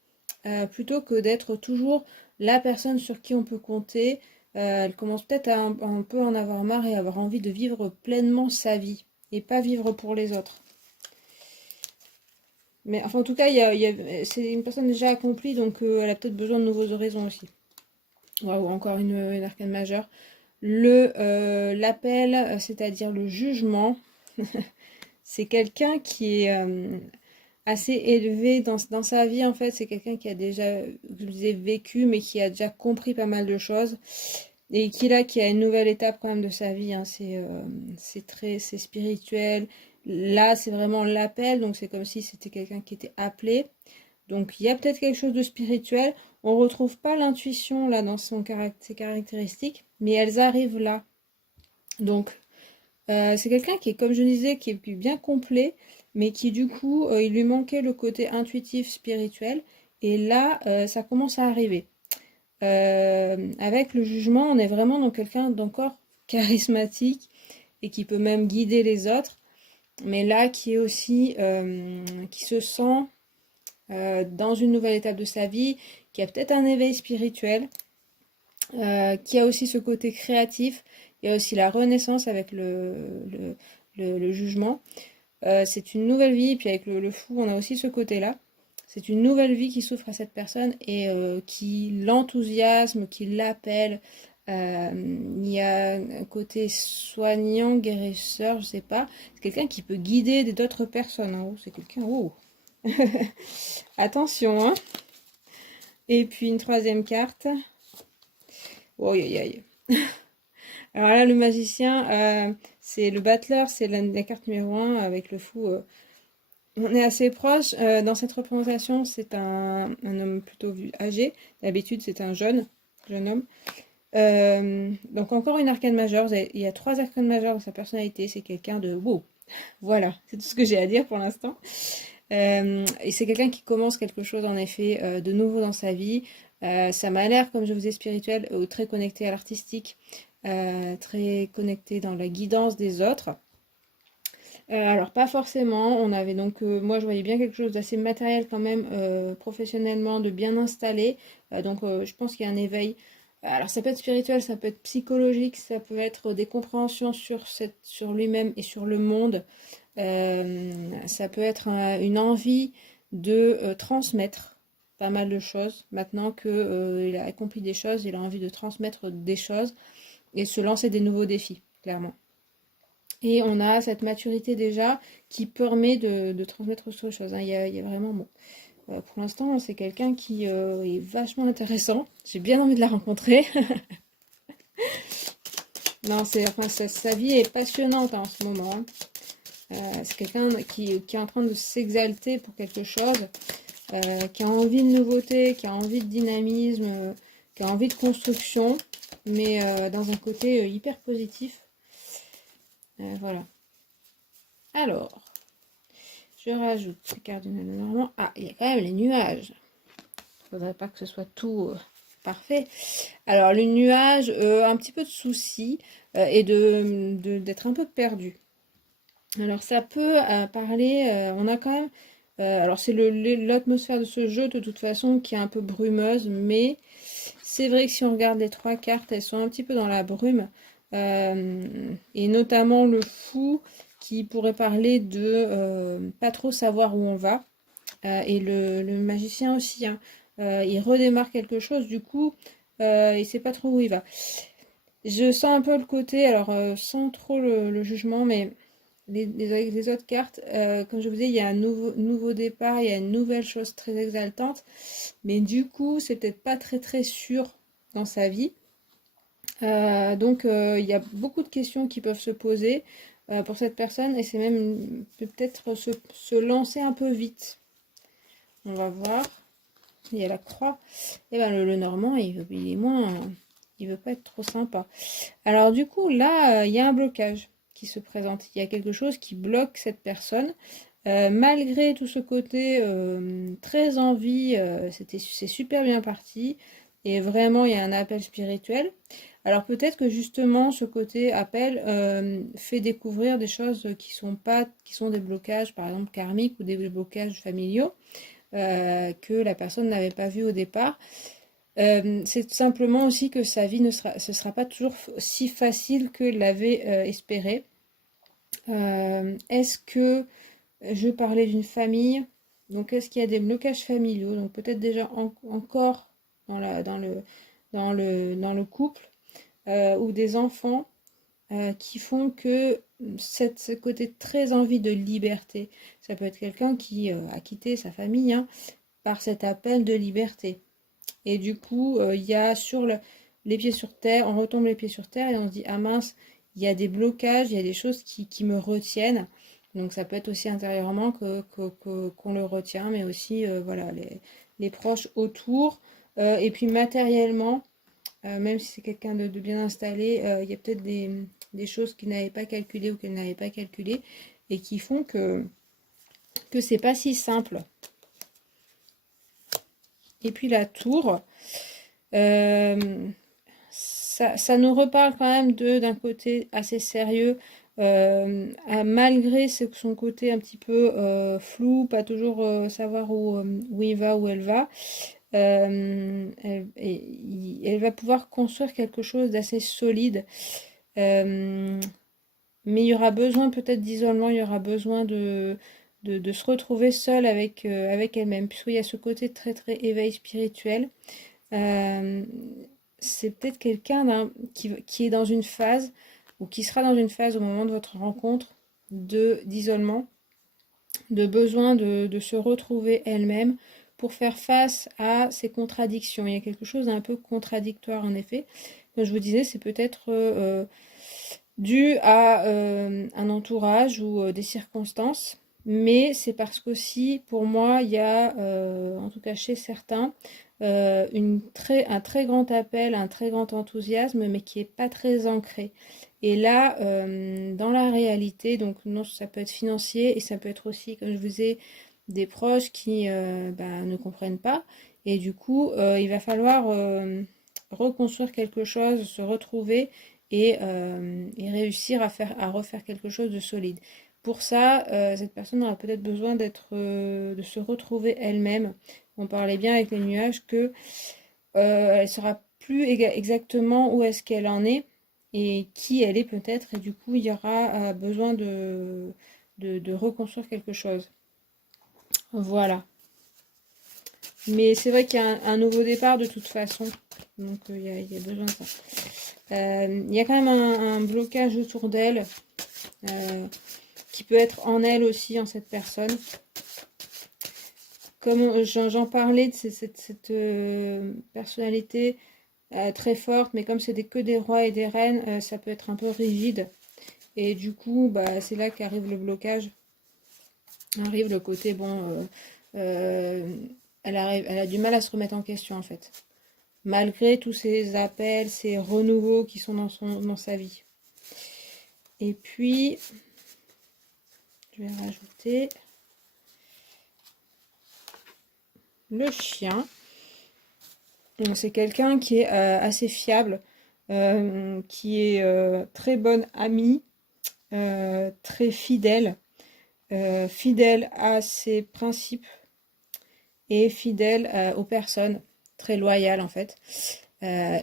plutôt que d'être toujours la personne sur qui on peut compter. Elle commence peut-être à un peu en avoir marre et avoir envie de vivre pleinement sa vie et pas vivre pour les autres. Mais enfin, en tout cas, c'est une personne déjà accomplie, donc elle a peut-être besoin de nouveaux horizons aussi. Waouh, encore une arcane majeure. L'appel, c'est-à-dire le jugement, c'est quelqu'un qui est assez élevé dans sa vie, en fait. C'est quelqu'un qui a déjà, je le disais, vécu, mais qui a déjà compris pas mal de choses. Et qui a une nouvelle étape quand même de sa vie, hein. C'est spirituel. Là, c'est vraiment l'appel, donc c'est comme si c'était quelqu'un qui était appelé. Donc il y a peut-être quelque chose de spirituel. On retrouve pas l'intuition là dans ses caractéristiques, mais elles arrivent là. Donc c'est quelqu'un qui est, comme je disais, qui est bien complet, mais qui du coup, il lui manquait le côté intuitif, spirituel. Et là, ça commence à arriver. Avec le jugement, on est vraiment dans quelqu'un d'encore charismatique et qui peut même guider les autres, mais là qui est aussi, qui se sent dans une nouvelle étape de sa vie, qui a peut-être un éveil spirituel, qui a aussi ce côté créatif. Il y a aussi la renaissance avec le jugement. C'est une nouvelle vie, et puis avec le fou, on a aussi ce côté-là. C'est une nouvelle vie qui s'offre à cette personne et qui l'enthousiasme, qui l'appelle. Il y a un côté soignant, guérisseur, je sais pas. C'est quelqu'un qui peut guider d'autres personnes, hein. Oh, c'est quelqu'un. Oh. Attention, hein. Et puis une troisième carte. Oh, aïe, aïe. Alors là, le magicien, c'est le battleur, c'est la carte numéro 1 avec le fou. On est assez proche. Dans cette représentation, c'est un homme plutôt âgé. D'habitude, c'est un jeune homme. Donc encore une arcane majeure. Il y a 3 arcanes majeures dans sa personnalité. C'est quelqu'un de wow. Voilà, c'est tout ce que j'ai à dire pour l'instant. Et c'est quelqu'un qui commence quelque chose en effet de nouveau dans sa vie. Ça m'a l'air, comme je vous ai spirituel, très connecté à l'artistique, très connecté dans la guidance des autres. Alors pas forcément, on avait donc, moi je voyais bien quelque chose d'assez matériel quand même, professionnellement, de bien installé. Donc je pense qu'il y a un éveil. Alors ça peut être spirituel, ça peut être psychologique, ça peut être des compréhensions sur lui-même et sur le monde. Ça peut être une envie de transmettre pas mal de choses. Maintenant qu'il a accompli des choses, il a envie de transmettre des choses et se lancer des nouveaux défis, clairement. Et on a cette maturité déjà qui permet de transmettre autre chose, hein. Il y a vraiment bon. Pour l'instant, c'est quelqu'un qui est vachement intéressant. J'ai bien envie de la rencontrer. Non, enfin, sa vie est passionnante, hein, en ce moment, hein. C'est quelqu'un qui est en train de s'exalter pour quelque chose, qui a envie de nouveauté, qui a envie de dynamisme, qui a envie de construction, mais dans un côté hyper positif. Voilà. Alors, je rajoute les cartes du Normand. Ah, il y a quand même les nuages. Il ne faudrait pas que ce soit tout parfait. Alors, les nuages, un petit peu de soucis et d'être un peu perdu. Alors, ça peut parler, on a quand même... alors, c'est l'atmosphère de ce jeu, de toute façon, qui est un peu brumeuse, mais c'est vrai que si on regarde les 3 cartes, elles sont un petit peu dans la brume. Et notamment le fou, qui pourrait parler de pas trop savoir où on va. Et le magicien aussi, hein. Il redémarre quelque chose, du coup, il sait pas trop où il va. Je sens un peu le côté, alors sans trop le jugement, mais avec les autres cartes, comme je vous disais, il y a un nouveau départ, il y a une nouvelle chose très exaltante, mais du coup, c'est peut-être pas très très sûr dans sa vie. Donc il y a beaucoup de questions qui peuvent se poser pour cette personne, et c'est même peut-être se lancer un peu vite. On va voir. Il y a la croix. Et ben le Normand, il est moins... Il veut pas être trop sympa. Alors du coup, là, il y a un blocage qui se présente. Il y a quelque chose qui bloque cette personne. Malgré tout ce côté très envie, c'est super bien parti. et vraiment il y a un appel spirituel. Alors peut-être que justement ce côté appel fait découvrir des choses qui sont des blocages par exemple karmiques ou des blocages familiaux que la personne n'avait pas vu au départ. C'est tout simplement aussi que sa vie ce sera pas toujours si facile que l'avait espéré. Est-ce que je parlais d'une famille? Donc est-ce qu'il y a des blocages familiaux? Donc peut-être déjà encore dans le couple ou des enfants qui font que ce côté très envie de liberté, ça peut être quelqu'un qui a quitté sa famille hein, par cet appel de liberté. Et du coup, il y a les pieds sur terre, on retombe les pieds sur terre et on se dit, ah mince, il y a des blocages, il y a des choses qui me retiennent. Donc ça peut être aussi intérieurement qu'on le retient, mais aussi voilà, les proches autour. Et puis matériellement, même si c'est quelqu'un de bien installé, il y a peut-être des choses qu'il n'avait pas calculées ou qu'elle n'avait pas calculées et qui font que c'est pas si simple. Et puis la tour, ça nous reparle quand même d'un côté assez sérieux, malgré son côté un petit peu flou, pas toujours savoir où il va, où elle va. Elle va pouvoir construire quelque chose d'assez solide. Mais il y aura besoin peut-être d'isolement, il y aura besoin de se retrouver seule avec elle-même, puisqu'il y a ce côté très très éveil spirituel. Euh, c'est peut-être quelqu'un qui est dans une phase, ou qui sera dans une phase au moment de votre rencontre, d'isolement, de besoin de se retrouver elle-même pour faire face à ces contradictions. Il y a quelque chose d'un peu contradictoire en effet. Comme je vous disais, c'est peut-être dû à un entourage ou des circonstances, mais c'est parce qu'aussi, pour moi, il y a, en tout cas chez certains, un très grand appel, un très grand enthousiasme, mais qui n'est pas très ancré. Et là, dans la réalité, donc non, ça peut être financier et ça peut être aussi, comme je vous ai, des proches qui ne comprennent pas. Et du coup, il va falloir reconstruire quelque chose, se retrouver et réussir à refaire quelque chose de solide. Pour ça, cette personne aura peut-être besoin de se retrouver elle-même. On parlait bien avec les nuages que elle saura plus exactement où est-ce qu'elle en est et qui elle est peut-être. Et du coup, il y aura besoin de reconstruire quelque chose. Voilà. Mais c'est vrai qu'il y a un nouveau départ de toute façon. Donc il y a besoin de ça. Il y a quand même un blocage autour d'elle qui peut être en elle aussi, en cette personne. Comme j'en parlais de cette personnalité très forte, mais comme c'est que des rois et des reines, ça peut être un peu rigide. Et du coup, c'est là qu'arrive le blocage. Arrive le côté, bon, elle a du mal à se remettre en question en fait. Malgré tous ces appels, ces renouveaux qui sont dans sa vie. Et puis, je vais rajouter le chien. C'est quelqu'un qui est assez fiable, qui est très bonne amie, très fidèle, fidèle à ses principes et fidèle aux personnes, très loyale en fait.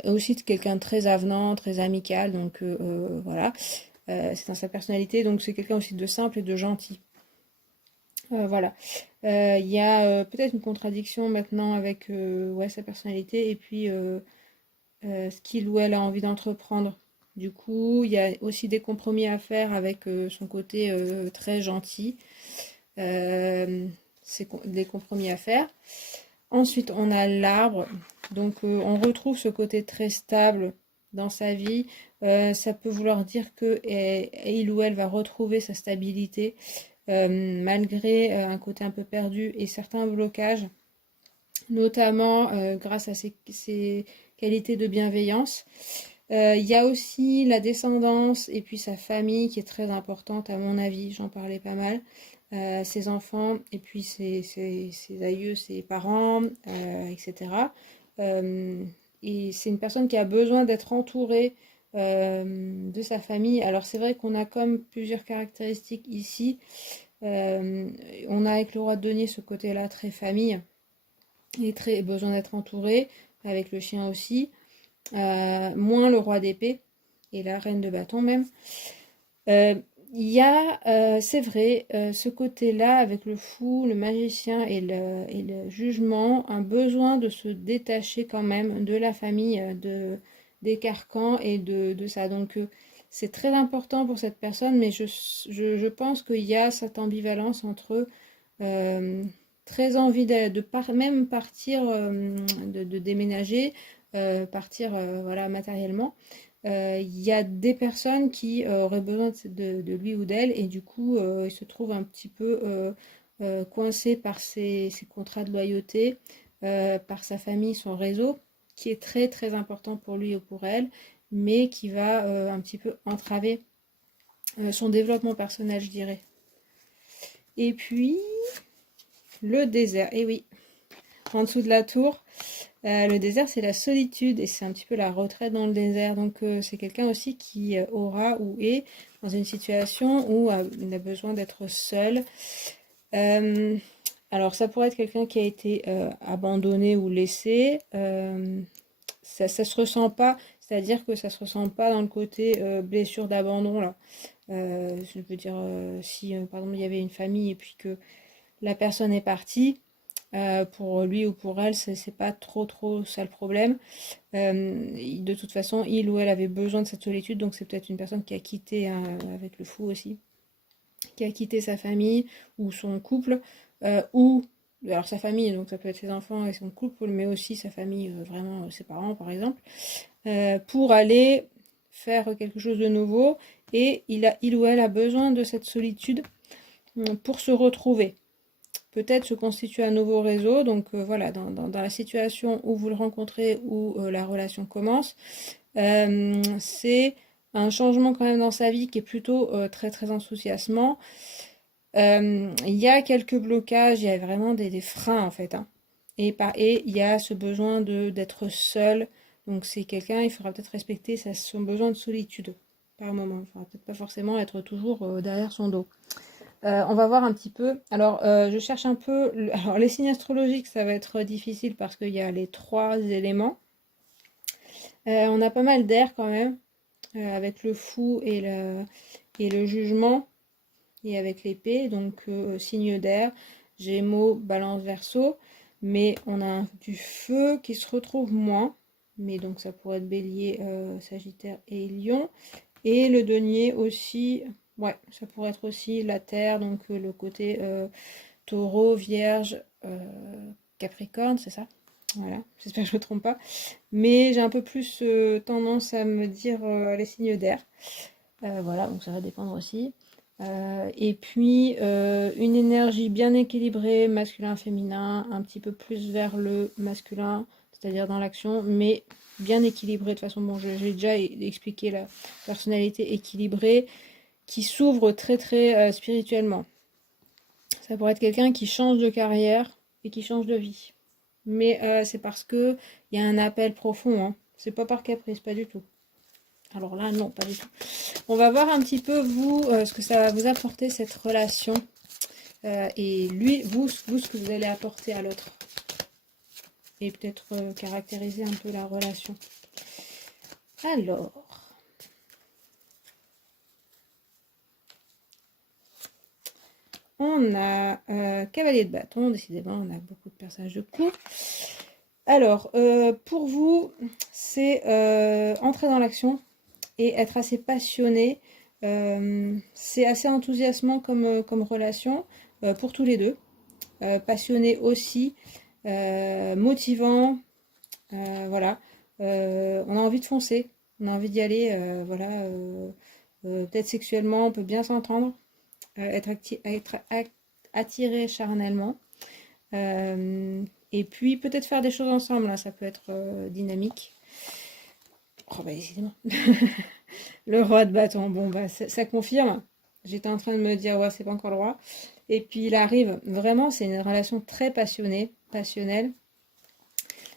Aussi quelqu'un de très avenant, très amical, donc voilà. C'est dans sa personnalité, donc c'est quelqu'un aussi de simple et de gentil. Voilà. Il y a peut-être une contradiction maintenant avec ouais, sa personnalité et puis ce qu'il ou elle a envie d'entreprendre. Du coup, il y a aussi des compromis à faire avec son côté très gentil. C'est des compromis à faire. Ensuite, on a l'arbre. Donc, on retrouve ce côté très stable dans sa vie. Ça peut vouloir dire que il ou elle va retrouver sa stabilité malgré un côté un peu perdu et certains blocages, notamment grâce à ses qualités de bienveillance. Il y a aussi la descendance et puis sa famille qui est très importante à mon avis, j'en parlais pas mal. Ses enfants et puis ses aïeux, ses parents, etc. et c'est une personne qui a besoin d'être entourée de sa famille. Alors c'est vrai qu'on a comme plusieurs caractéristiques ici. Euh, on a avec le roi de denier ce côté-là très famille et très besoin d'être entouré, avec le chien aussi. Moins le roi d'épée et la reine de bâton même. Euh, Il y a, c'est vrai, ce côté-là avec le fou, le magicien et le jugement, un besoin de se détacher quand même de la famille, des carcans et de ça. Donc c'est très important pour cette personne, mais je pense qu'il y a cette ambivalence entre euh, très envie même partir, de déménager, partir voilà, matériellement. Il y a des personnes qui auraient besoin de lui ou d'elle et du coup il se trouve un petit peu coincé par ses contrats de loyauté, par sa famille, son réseau, qui est très très important pour lui ou pour elle, mais qui va un petit peu entraver son développement personnel, je dirais. Et puis le désert, et oui, en dessous de la tour. Le désert, c'est la solitude et c'est un petit peu la retraite dans le désert. Donc, c'est quelqu'un aussi qui aura ou est dans une situation où il a besoin d'être seul. Euh, alors, ça pourrait être quelqu'un qui a été abandonné ou laissé. Ça se ressent pas, c'est-à-dire que ça se ressent pas dans le côté blessure d'abandon là. Je veux dire, si par exemple il y avait une famille et puis que la personne est partie, pour lui ou pour elle, c'est pas trop ça le problème. De toute façon, il ou elle avait besoin de cette solitude, donc c'est peut-être une personne qui a quitté, avec le fou aussi, qui a quitté sa famille ou son couple, ou alors sa famille, donc ça peut être ses enfants et son couple, mais aussi sa famille, vraiment ses parents par exemple, pour aller faire quelque chose de nouveau, et il ou elle a besoin de cette solitude pour se retrouver. Peut-être se constituer un nouveau réseau, donc voilà, dans la situation où vous le rencontrez, où la relation commence, c'est un changement quand même dans sa vie qui est plutôt très très enthousiasmant. Il y a quelques blocages, il y a vraiment des freins en fait, hein. Et il y a ce besoin d'être seul, donc c'est quelqu'un, il faudra peut-être respecter son besoin de solitude par moment, il faudra peut-être pas forcément être toujours derrière son dos. On va voir un petit peu. Alors, je cherche un peu. Alors, les signes astrologiques, ça va être difficile parce qu'il y a les trois éléments. On a pas mal d'air quand même, avec le fou et le jugement, et avec l'épée. Donc, signe d'air, Gémeaux, Balance, Verseau. Mais on a du feu qui se retrouve moins. Mais donc, ça pourrait être Bélier, Sagittaire et Lion. Et le denier aussi, ouais, ça pourrait être aussi la terre, donc le côté taureau, vierge, capricorne, c'est ça? Voilà, j'espère que je ne me trompe pas. Mais j'ai un peu plus tendance à me dire les signes d'air. Voilà, donc ça va dépendre aussi. Et puis une énergie bien équilibrée, masculin-féminin, un petit peu plus vers le masculin, c'est-à-dire dans l'action, mais bien équilibrée. De toute façon, bon, j'ai déjà expliqué la personnalité équilibrée qui s'ouvre très très spirituellement. Ça pourrait être quelqu'un qui change de carrière et qui change de vie. Mais c'est parce que il y a un appel profond, hein. C'est pas par caprice, pas du tout. Alors là, non, pas du tout. On va voir un petit peu, vous, ce que ça va vous apporter, cette relation. Et lui, vous, ce que vous allez apporter à l'autre. Et peut-être caractériser un peu la relation. Alors, on a Cavalier de bâton, décidément, on a beaucoup de personnages de couple. Alors, pour vous, c'est entrer dans l'action et être assez passionné. C'est assez enthousiasmant comme relation pour tous les deux. Passionné aussi, motivant, voilà. On a envie de foncer, on a envie d'y aller, voilà. Peut-être sexuellement, on peut bien s'entendre, être attiré charnellement. Et puis peut-être faire des choses ensemble, là, ça peut être dynamique. Oh bah décidément. Le roi de bâton, bon bah ça confirme. J'étais en train de me dire ouais c'est pas encore le roi. Et puis il arrive, vraiment c'est une relation très passionnée, passionnelle.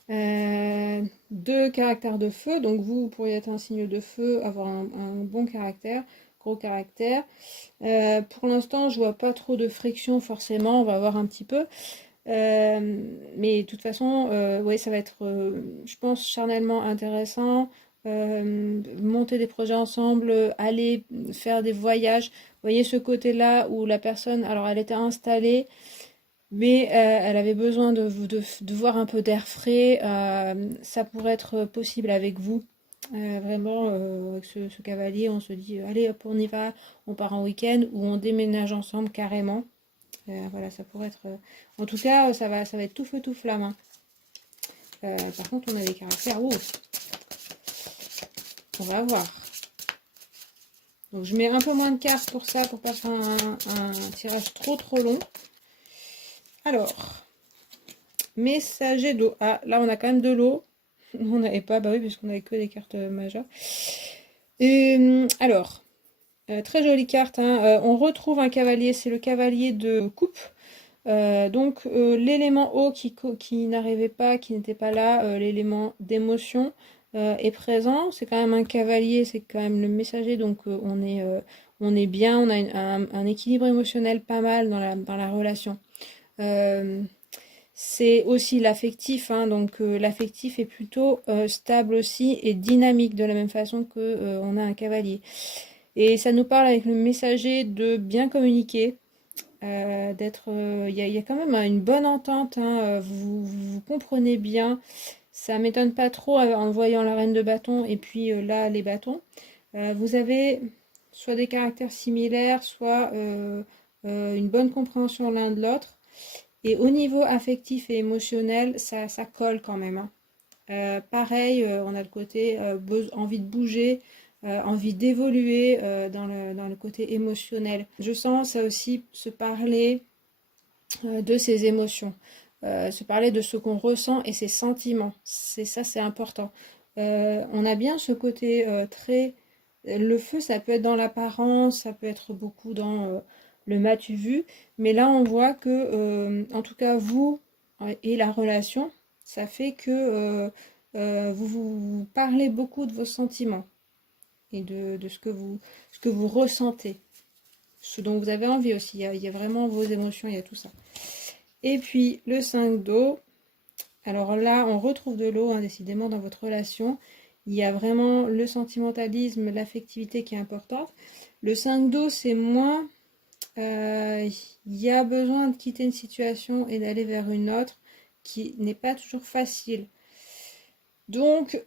Deux caractères de feu, donc vous pourriez être un signe de feu, avoir un bon caractère, gros caractère. Pour l'instant, je vois pas trop de friction forcément, on va voir un petit peu. Mais de toute façon, ouais, ça va être, je pense, charnellement intéressant. Monter des projets ensemble, aller faire des voyages. Vous voyez ce côté-là où la personne, alors elle était installée, mais elle avait besoin de voir un peu d'air frais. Ça pourrait être possible avec vous. Vraiment, avec ce cavalier, on se dit, allez hop, on y va, on part en week-end ou on déménage ensemble carrément. Voilà, ça pourrait être. En tout cas, ça va être tout feu, tout flamme, hein. Par contre, on a des caractères. Oh, on va voir. Donc, je mets un peu moins de cartes pour ça, pour pas faire un tirage trop long. Alors, messager d'eau. Ah, là, on a quand même de l'eau. On n'avait pas, bah oui, puisqu'on avait que des cartes majeures. Alors, très jolie carte, hein. On retrouve un cavalier, c'est le cavalier de coupe. Donc l'élément eau qui n'arrivait pas, qui n'était pas là, l'élément d'émotion est présent. C'est quand même un cavalier, c'est quand même le messager, donc on est bien, on a un équilibre émotionnel pas mal dans la relation. C'est aussi l'affectif, hein, donc l'affectif est plutôt stable aussi et dynamique de la même façon que on a un cavalier. Et ça nous parle avec le messager de bien communiquer, d'être, y a quand même une bonne entente, hein, vous comprenez bien. Ça m'étonne pas trop en voyant la reine de bâton et puis là les bâtons. Vous avez soit des caractères similaires, soit une bonne compréhension l'un de l'autre. Et au niveau affectif et émotionnel, ça colle quand même, hein. Pareil, on a le côté envie de bouger, envie d'évoluer dans le côté émotionnel. Je sens ça aussi se parler de ses émotions, se parler de ce qu'on ressent et ses sentiments. C'est ça, c'est important. On a bien ce côté très... Le feu, ça peut être dans l'apparence, ça peut être beaucoup dans le m'as-tu vu, mais là on voit que, en tout cas vous et la relation, ça fait que vous parlez beaucoup de vos sentiments et de ce que vous ressentez, ce dont vous avez envie aussi. Il y a vraiment vos émotions, il y a tout ça. Et puis le 5 d'eau. Alors là, on retrouve de l'eau, hein, décidément, dans votre relation. Il y a vraiment le sentimentalisme, l'affectivité qui est importante. Le 5 d'eau, c'est moins... il y a besoin de quitter une situation et d'aller vers une autre qui n'est pas toujours facile. Donc,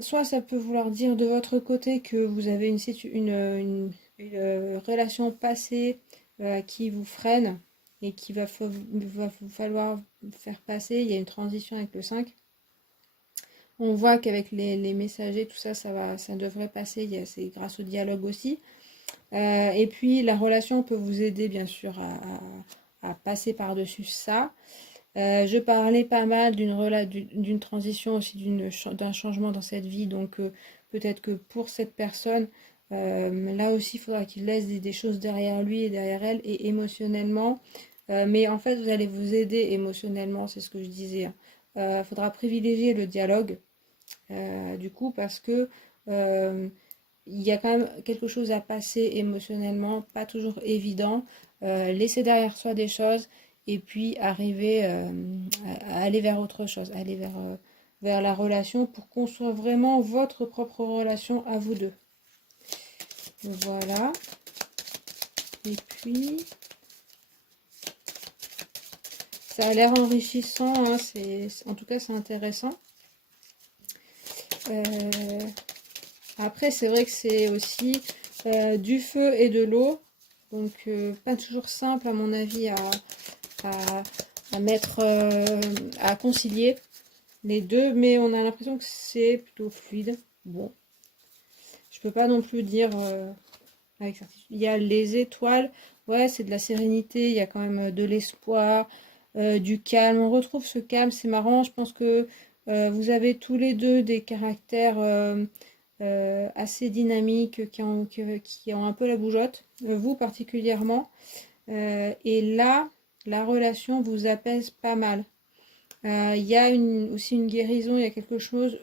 soit ça peut vouloir dire de votre côté que vous avez une relation passée qui vous freine et qui va vous falloir faire passer. Il y a une transition avec le 5. On voit qu'avec les messagers, tout ça, ça devrait passer. C'est grâce au dialogue aussi. Et puis, la relation peut vous aider, bien sûr, à passer par-dessus ça. Je parlais pas mal d'une transition aussi, d'un changement dans cette vie. Donc, peut-être que pour cette personne, là aussi, il faudra qu'il laisse des choses derrière lui et derrière elle, et émotionnellement. Mais en fait, vous allez vous aider émotionnellement, c'est ce que je disais, hein. Faudra privilégier le dialogue, du coup, parce que il y a quand même quelque chose à passer émotionnellement, pas toujours évident. Laisser derrière soi des choses et puis arriver à aller vers autre chose, aller vers la relation pour construire vraiment votre propre relation à vous deux. Voilà. Et puis, ça a l'air enrichissant, hein, en tout cas c'est intéressant. Après, c'est vrai que c'est aussi du feu et de l'eau, donc pas toujours simple à mon avis à mettre, à concilier les deux, mais on a l'impression que c'est plutôt fluide. Bon, je peux pas non plus dire avec certitude. Il y a les étoiles, ouais, c'est de la sérénité, il y a quand même de l'espoir, du calme. On retrouve ce calme, c'est marrant. Je pense que vous avez tous les deux des caractères assez dynamiques qui ont un peu la bougeotte, vous particulièrement. Et là, la relation vous apaise pas mal. Il y a aussi une guérison, il y a quelque chose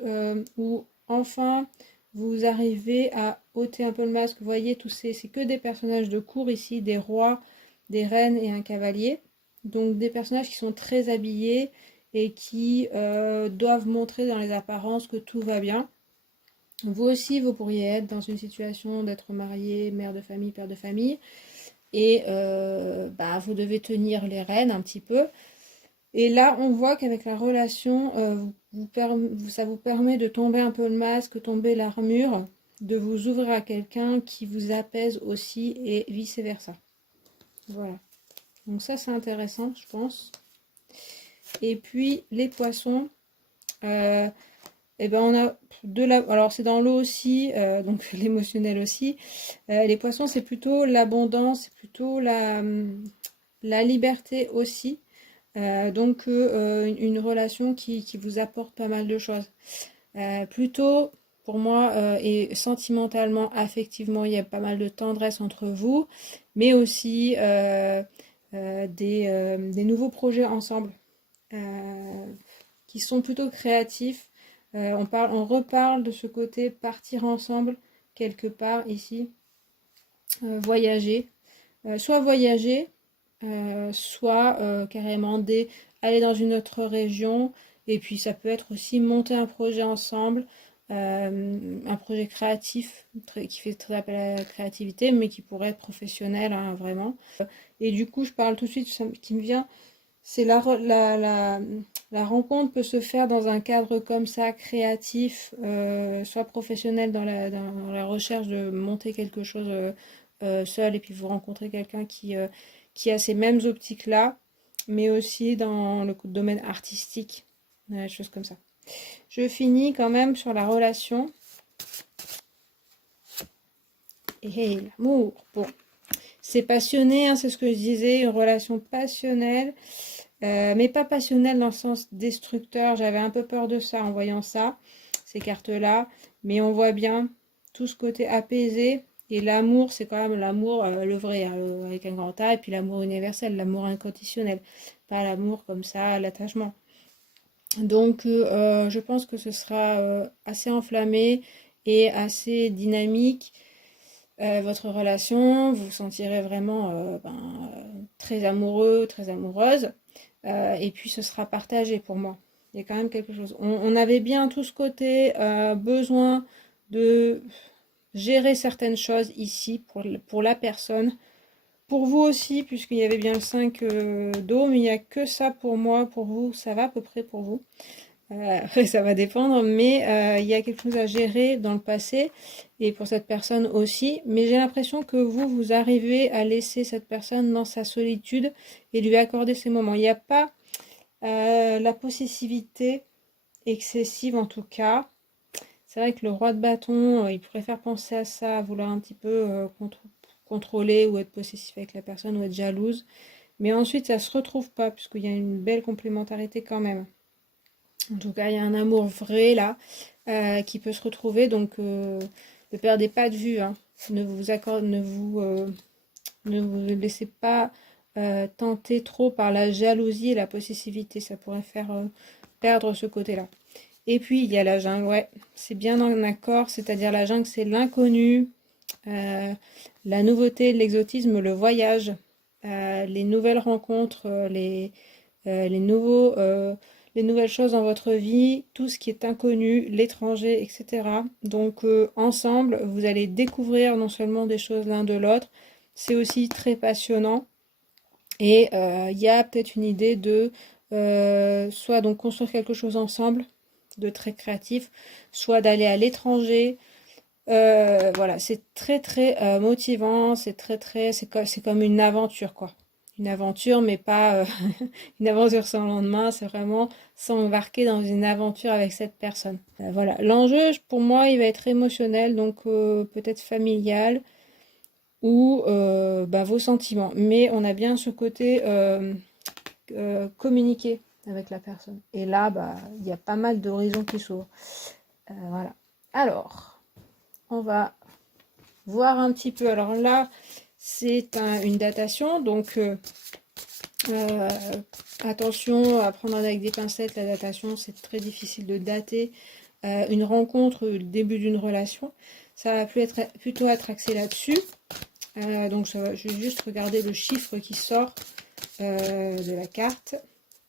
où enfin vous arrivez à ôter un peu le masque. Vous voyez, c'est que des personnages de cour ici, des rois, des reines et un cavalier. Donc des personnages qui sont très habillés et qui doivent montrer dans les apparences que tout va bien. Vous aussi, vous pourriez être dans une situation d'être marié, mère de famille, père de famille, et bah, vous devez tenir les rênes un petit peu. Et là, on voit qu'avec la relation, ça vous permet de tomber un peu le masque, tomber l'armure, de vous ouvrir à quelqu'un qui vous apaise aussi et vice-versa. Voilà. Donc ça, c'est intéressant, je pense. Et puis, les poissons, eh ben on a alors c'est dans l'eau aussi, donc l'émotionnel aussi. Les poissons, c'est plutôt l'abondance, c'est plutôt la liberté aussi. Donc une relation qui vous apporte pas mal de choses. Plutôt pour moi et sentimentalement, affectivement, il y a pas mal de tendresse entre vous, mais aussi des nouveaux projets ensemble qui sont plutôt créatifs. On reparle de ce côté partir ensemble quelque part ici, voyager, soit voyager, soit carrément aller dans une autre région. Et puis ça peut être aussi monter un projet ensemble, un projet créatif qui fait très appel à la créativité, mais qui pourrait être professionnel, hein, vraiment. Et du coup, je parle tout de suite, ce qui me vient, c'est la rencontre peut se faire dans un cadre comme ça, créatif, soit professionnel dans la recherche de monter quelque chose seul, et puis vous rencontrez quelqu'un qui a ces mêmes optiques-là, mais aussi dans le domaine artistique, des choses comme ça. Je finis quand même sur la relation. Et l'amour, bon, c'est passionné, hein, c'est ce que je disais, une relation passionnelle. Mais pas passionnelle dans le sens destructeur. J'avais un peu peur de ça en voyant ça, ces cartes-là. Mais on voit bien tout ce côté apaisé. Et l'amour, c'est quand même l'amour, le vrai, hein, avec un grand A. Et puis l'amour universel, l'amour inconditionnel. Pas l'amour comme ça, l'attachement. Donc je pense que ce sera assez enflammé et assez dynamique. Votre relation, vous vous sentirez vraiment très amoureux, très amoureuse. Et puis ce sera partagé pour moi. Il y a quand même quelque chose. On avait bien tout ce côté besoin de gérer certaines choses ici pour la personne. Pour vous aussi, puisqu'il y avait bien le 5 d'eau, mais il n'y a que ça pour moi. Pour vous, ça va à peu près pour vous. Après, ça va dépendre, mais il y a quelque chose à gérer dans le passé et pour cette personne aussi. Mais j'ai l'impression que vous arrivez à laisser cette personne dans sa solitude et lui accorder ces moments. Il n'y a pas la possessivité excessive en tout cas. C'est vrai que le roi de bâton, il pourrait faire penser à ça, à vouloir un petit peu contrôler ou être possessif avec la personne ou être jalouse. Mais ensuite, ça se retrouve pas puisqu'il y a une belle complémentarité quand même. En tout cas, il y a un amour vrai là qui peut se retrouver. Donc, ne perdez pas de vue. Hein. Ne vous laissez pas tenter trop par la jalousie et la possessivité. Ça pourrait faire perdre ce côté-là. Et puis, il y a la jungle. Ouais, c'est bien en accord. C'est-à-dire la jungle, c'est l'inconnu, la nouveauté, l'exotisme, le voyage, les nouvelles rencontres, les nouvelles choses dans votre vie, tout ce qui est inconnu, l'étranger, etc. Donc ensemble, vous allez découvrir non seulement des choses l'un de l'autre, c'est aussi très passionnant. Et il y a peut-être une idée de soit donc construire quelque chose ensemble, de très créatif, soit d'aller à l'étranger. Voilà, c'est très très motivant, c'est comme une aventure quoi. Une aventure, mais pas une aventure sans lendemain, c'est vraiment s'embarquer dans une aventure avec cette personne. Voilà, l'enjeu pour moi, il va être émotionnel, donc peut-être familial ou vos sentiments. Mais on a bien ce côté communiquer avec la personne. Et là, il y a pas mal d'horizons qui s'ouvrent. Voilà. Alors, on va voir un petit peu. Alors là, c'est une datation, donc Euh, Attention à prendre avec des pincettes la datation, c'est très difficile de dater une rencontre, le début d'une relation. Ça va plutôt être axé là-dessus. Donc je vais juste regarder le chiffre qui sort de la carte.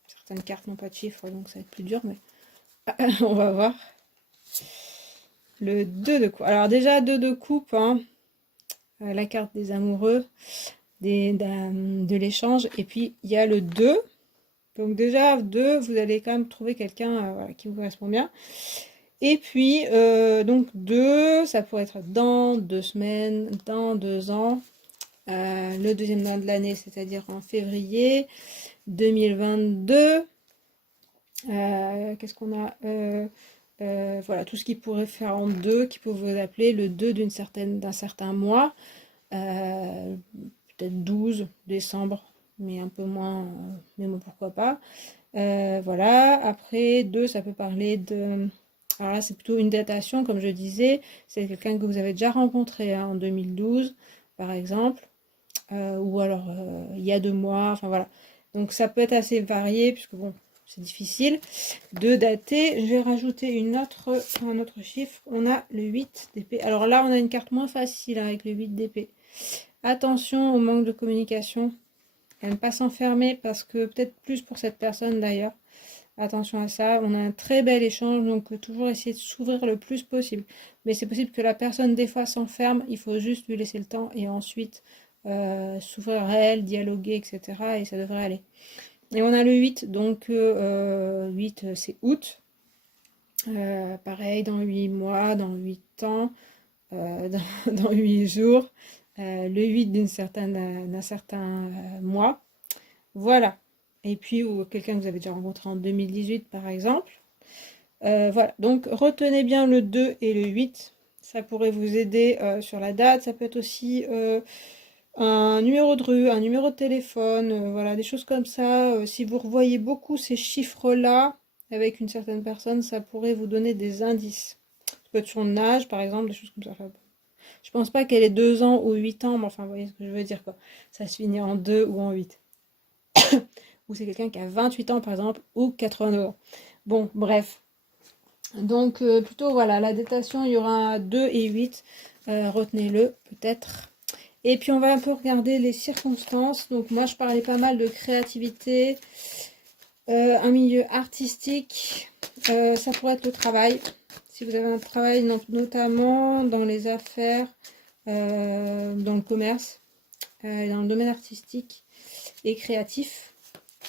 Certaines cartes n'ont pas de chiffre, donc ça va être plus dur, mais on va voir. Le 2 de coupe. Alors déjà, 2 de coupe, hein, la carte des amoureux, de l'échange. Et puis, il y a le 2. Donc déjà, 2, vous allez quand même trouver quelqu'un voilà, qui vous correspond bien. Et puis, donc 2, ça pourrait être dans 2 semaines, dans 2 ans. Le deuxième mois de l'année, c'est-à-dire en février 2022. Qu'est-ce qu'on a voilà, tout ce qui pourrait faire en 2, qui peut vous appeler le 2 d'un certain mois. Peut-être 12 décembre, mais un peu moins, mais bon, pourquoi pas. Voilà, après 2, ça peut parler de... Alors là, c'est plutôt une datation, comme je disais. C'est quelqu'un que vous avez déjà rencontré hein, en 2012, par exemple. Ou alors il y a 2 mois, enfin voilà. Donc ça peut être assez varié, puisque bon, c'est difficile de dater. Je vais rajouter un autre chiffre. On a le 8 d'épée. Alors là, on a une carte moins facile hein, avec le 8 d'épée. Attention au manque de communication. Elle n'aime pas s'enfermer parce que peut-être plus pour cette personne d'ailleurs. Attention à ça. On a un très bel échange, donc toujours essayer de s'ouvrir le plus possible. Mais c'est possible que la personne des fois s'enferme. Il faut juste lui laisser le temps et ensuite s'ouvrir à elle, dialoguer, etc. Et ça devrait aller. Et on a le 8, donc 8 c'est août. Pareil, dans 8 mois, dans 8 ans, dans 8 jours. Le 8 d'un certain mois. Voilà. Et puis, ou quelqu'un que vous avez déjà rencontré en 2018, par exemple. Voilà. Donc, retenez bien le 2 et le 8. Ça pourrait vous aider sur la date. Ça peut être aussi un numéro de rue, un numéro de téléphone. Voilà, des choses comme ça. Si vous revoyez beaucoup ces chiffres-là avec une certaine personne, ça pourrait vous donner des indices. Ça peut être son âge, par exemple, des choses comme ça. Enfin, je pense pas qu'elle ait 2 ans ou 8 ans, mais enfin, vous voyez ce que je veux dire, quoi. Ça se finit en 2 ou en 8. Ou c'est quelqu'un qui a 28 ans, par exemple, ou 82 ans. Bon, bref. Donc, plutôt, voilà, la datation, il y aura 2 et 8. Retenez-le, peut-être. Et puis, on va un peu regarder les circonstances. Donc, moi, je parlais pas mal de créativité, un milieu artistique. Ça pourrait être le travail. Si vous avez un travail, notamment dans les affaires, dans le commerce, dans le domaine artistique et créatif.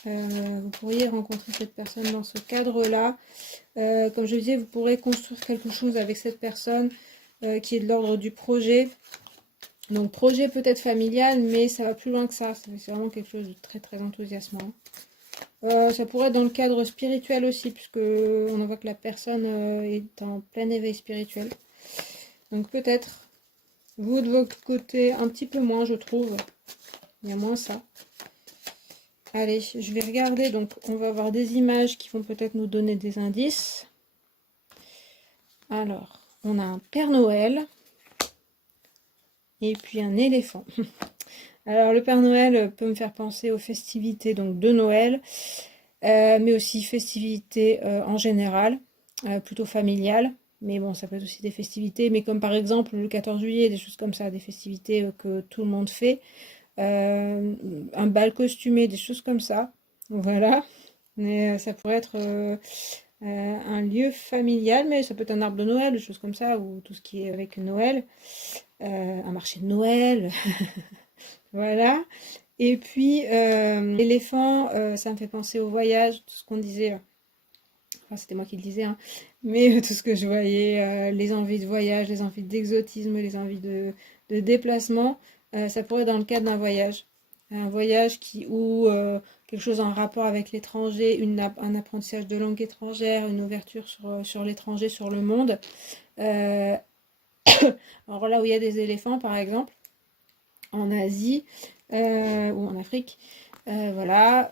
Vous pourriez rencontrer cette personne dans ce cadre-là. Comme je disais, vous pourrez construire quelque chose avec cette personne qui est de l'ordre du projet. Donc projet peut-être familial, mais ça va plus loin que ça. C'est vraiment quelque chose de très très enthousiasmant. Ça pourrait être dans le cadre spirituel aussi, puisque on voit que la personne est en plein éveil spirituel. Donc peut-être, vous de votre côté, un petit peu moins je trouve. Il y a moins ça. Allez, je vais regarder, donc on va avoir des images qui vont peut-être nous donner des indices. Alors, on a un Père Noël et puis un éléphant. Alors, le Père Noël peut me faire penser aux festivités donc, de Noël, mais aussi festivités en général, plutôt familiales. Mais bon, ça peut être aussi des festivités, mais comme par exemple le 14 juillet, des choses comme ça, des festivités que tout le monde fait. Un bal costumé, des choses comme ça. Voilà. Mais ça pourrait être un lieu familial, mais ça peut être un arbre de Noël, des choses comme ça, ou tout ce qui est avec Noël. Un marché de Noël. Voilà. Et puis, l'éléphant, ça me fait penser au voyage, tout ce qu'on disait. Enfin, c'était moi qui le disais, hein, mais tout ce que je voyais, les envies de voyage, les envies d'exotisme, les envies de déplacement, ça pourrait être dans le cadre d'un voyage. Un voyage ou quelque chose en rapport avec l'étranger, un apprentissage de langue étrangère, une ouverture sur l'étranger, sur le monde. Euh, alors là où il y a des éléphants, par exemple, en Asie ou en Afrique, voilà,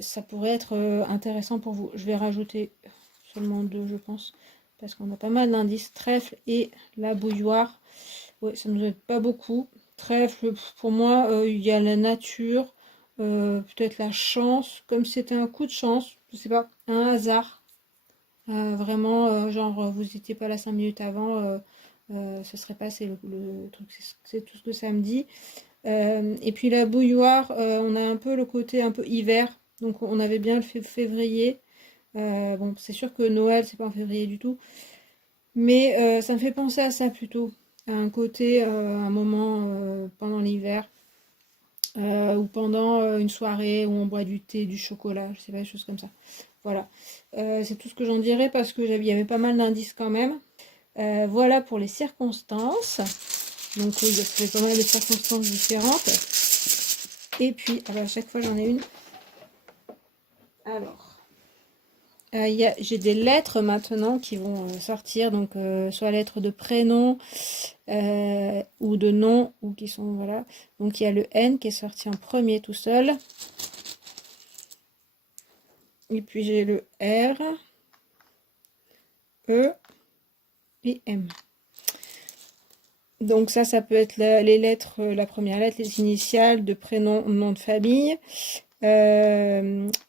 ça pourrait être intéressant pour vous. Je vais rajouter seulement 2, je pense, parce qu'on a pas mal d'indices. Trèfle et la bouilloire. Ouais, ça ne nous aide pas beaucoup. Trèfle, pour moi, il y a la nature, peut-être la chance, comme si c'était un coup de chance, je sais pas, un hasard. Vraiment, genre, vous n'étiez pas là 5 minutes avant, ce serait passé le truc, c'est tout ce que ça me dit. Et puis la bouilloire, on a un peu le côté un peu hiver, donc on avait bien le février. Bon, c'est sûr que Noël, c'est pas en février du tout, mais ça me fait penser à ça plutôt, à un côté, un moment pendant l'hiver, ou pendant une soirée où on boit du thé, du chocolat, je sais pas, des choses comme ça. Voilà. C'est tout ce que j'en dirais parce que il y avait pas mal d'indices quand même. Voilà pour les circonstances. Donc oui, il y a pas mal de circonstances différentes. Et puis, alors à chaque fois j'en ai une. Alors, j'ai des lettres maintenant qui vont sortir, donc soit lettres de prénom ou de nom, ou qui sont, voilà. Donc il y a le N qui est sorti en premier tout seul. Et puis j'ai le R, E et M. Donc ça peut être les lettres, la première lettre, les initiales de prénom, nom de famille.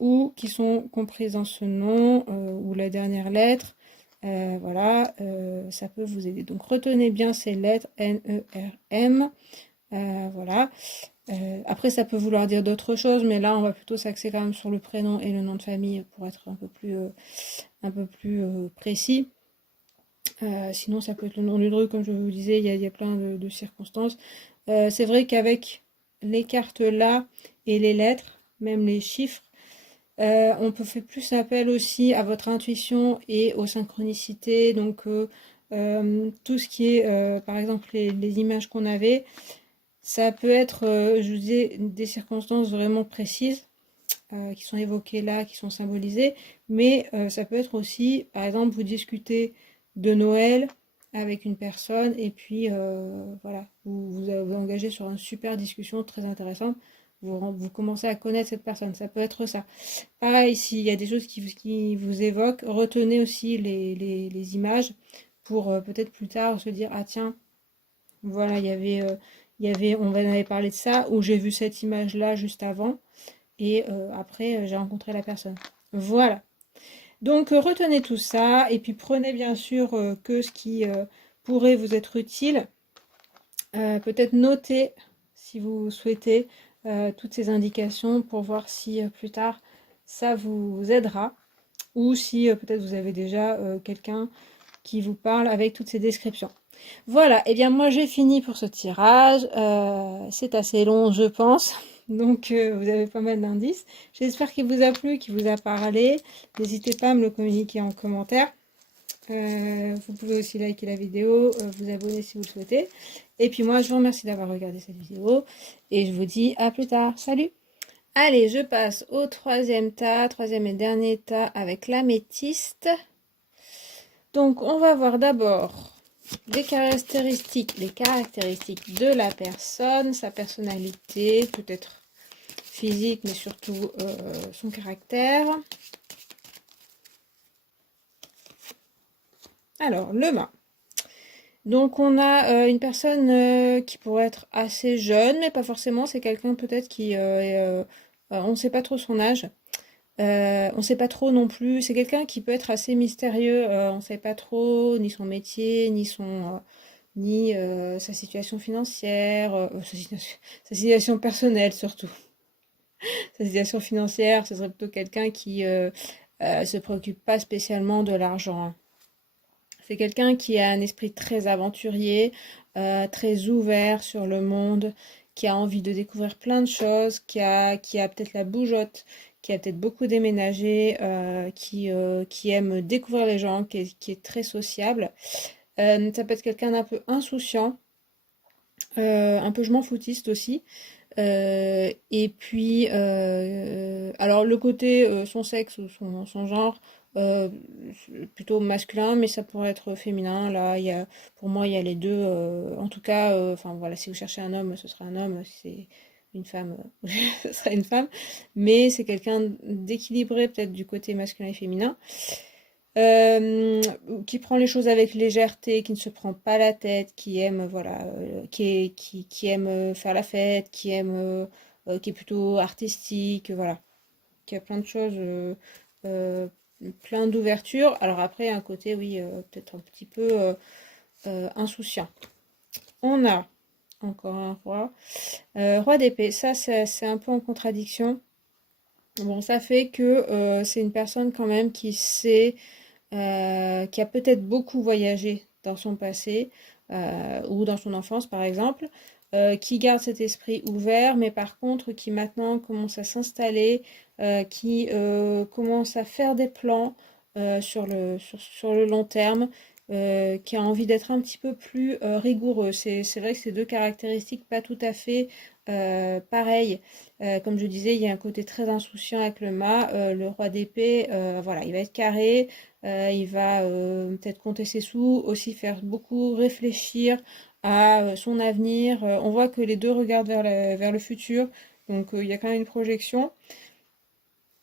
Ou qui sont comprises dans ce nom ou la dernière lettre. Voilà, ça peut vous aider. Donc retenez bien ces lettres N, E, R, M. Voilà. Après, ça peut vouloir dire d'autres choses, mais là, on va plutôt s'axer quand même sur le prénom et le nom de famille pour être un peu plus précis. Sinon, ça peut être le nom du druide, comme je vous disais, il y a plein de circonstances. C'est vrai qu'avec les cartes là et les lettres, même les chiffres, on peut faire plus appel aussi à votre intuition et aux synchronicités. Donc, tout ce qui est, par exemple, les images qu'on avait, ça peut être, je vous disais, des circonstances vraiment précises qui sont évoquées là, qui sont symbolisées, mais ça peut être aussi, par exemple, vous discutez de Noël avec une personne et puis voilà, vous engagez sur une super discussion très intéressante, vous commencez à connaître cette personne, ça peut être ça. Pareil, s'il y a des choses qui vous évoquent, retenez aussi les images pour peut-être plus tard se dire, ah tiens, voilà, on en avait parlé de ça, ou j'ai vu cette image-là juste avant, et après j'ai rencontré la personne. Voilà. Donc retenez tout ça, et puis prenez bien sûr que ce qui pourrait vous être utile. Peut-être noter, si vous souhaitez, toutes ces indications pour voir si plus tard ça vous aidera, ou si peut-être vous avez déjà quelqu'un qui vous parle avec toutes ces descriptions. Voilà, et bien moi j'ai fini pour ce tirage. C'est assez long, je pense. Donc vous avez pas mal d'indices. J'espère qu'il vous a plu, qu'il vous a parlé. N'hésitez pas à me le communiquer en commentaire. Vous pouvez aussi liker la vidéo, vous abonner si vous le souhaitez. Et puis moi je vous remercie d'avoir regardé cette vidéo. Et je vous dis à plus tard. Salut! Allez, je passe au troisième tas, troisième et dernier tas avec l'améthyste. Donc on va voir d'abord les caractéristiques de la personne, sa personnalité, peut-être physique, mais surtout son caractère. Alors, le mât. Donc, on a une personne qui pourrait être assez jeune, mais pas forcément. C'est quelqu'un peut-être qui... on ne sait pas trop son âge. On ne sait pas trop non plus. C'est quelqu'un qui peut être assez mystérieux. On ne sait pas trop ni son métier, ni sa situation financière, sa situation personnelle surtout. Sa situation financière, ce serait plutôt quelqu'un qui se préoccupe pas spécialement de l'argent, hein. C'est quelqu'un qui a un esprit très aventurier, très ouvert sur le monde, qui a envie de découvrir plein de choses, qui a peut-être la bougeotte, qui a peut-être beaucoup déménagé, qui aime découvrir les gens, qui est très sociable. Ça peut être quelqu'un d'un peu insouciant, un peu je m'en foutiste aussi. Et puis, alors le côté son sexe ou son genre, euh, plutôt masculin, mais ça pourrait être féminin. Là, pour moi, il y a les deux. En tout cas, enfin voilà, si vous cherchez un homme, ce sera un homme. Si c'est une femme, ce sera une femme. Mais c'est quelqu'un d'équilibré, peut-être du côté masculin et féminin. Euh, qui prend les choses avec légèreté, qui ne se prend pas la tête, qui aime voilà, qui aime faire la fête, qui aime qui est plutôt artistique, voilà, qui a plein de choses, euh, plein d'ouverture. Alors après, un côté, oui, peut-être un petit peu insouciant. On a encore un roi. Roi d'épée, ça c'est un peu en contradiction. Bon, ça fait que c'est une personne quand même qui sait, qui a peut-être beaucoup voyagé dans son passé ou dans son enfance par exemple, qui garde cet esprit ouvert, mais par contre qui maintenant commence à s'installer, qui commence à faire des plans sur le long terme, qui a envie d'être un petit peu plus rigoureux. C'est vrai que c'est deux caractéristiques pas tout à fait pareilles. Comme je disais, il y a un côté très insouciant avec le mât. Le roi d'épée, voilà, il va être carré, il va peut-être compter ses sous, aussi faire beaucoup réfléchir à son avenir. On voit que les deux regardent vers le futur, donc il y a quand même une projection.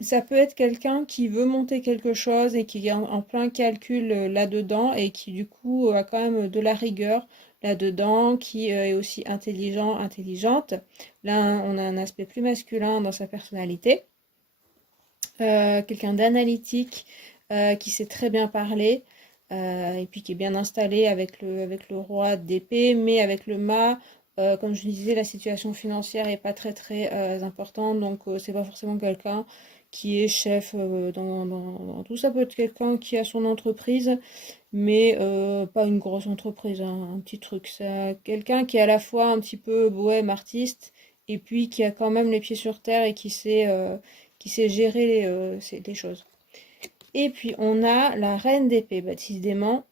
Ça peut être quelqu'un qui veut monter quelque chose et qui est en plein calcul là-dedans et qui du coup a quand même de la rigueur là-dedans, qui est aussi intelligent, intelligente. Là, on a un aspect plus masculin dans sa personnalité. Quelqu'un d'analytique, qui sait très bien parler, et puis qui est bien installé avec le roi d'épée, mais avec le mât, comme je disais, la situation financière est pas très très importante, donc c'est pas forcément quelqu'un qui est chef dans tout ça. Peut être quelqu'un qui a son entreprise, mais pas une grosse entreprise, hein, un petit truc. C'est quelqu'un qui est à la fois un petit peu bohème, artiste, et puis qui a quand même les pieds sur terre et qui sait gérer les choses. Et puis on a la reine d'épée, bah, décidément,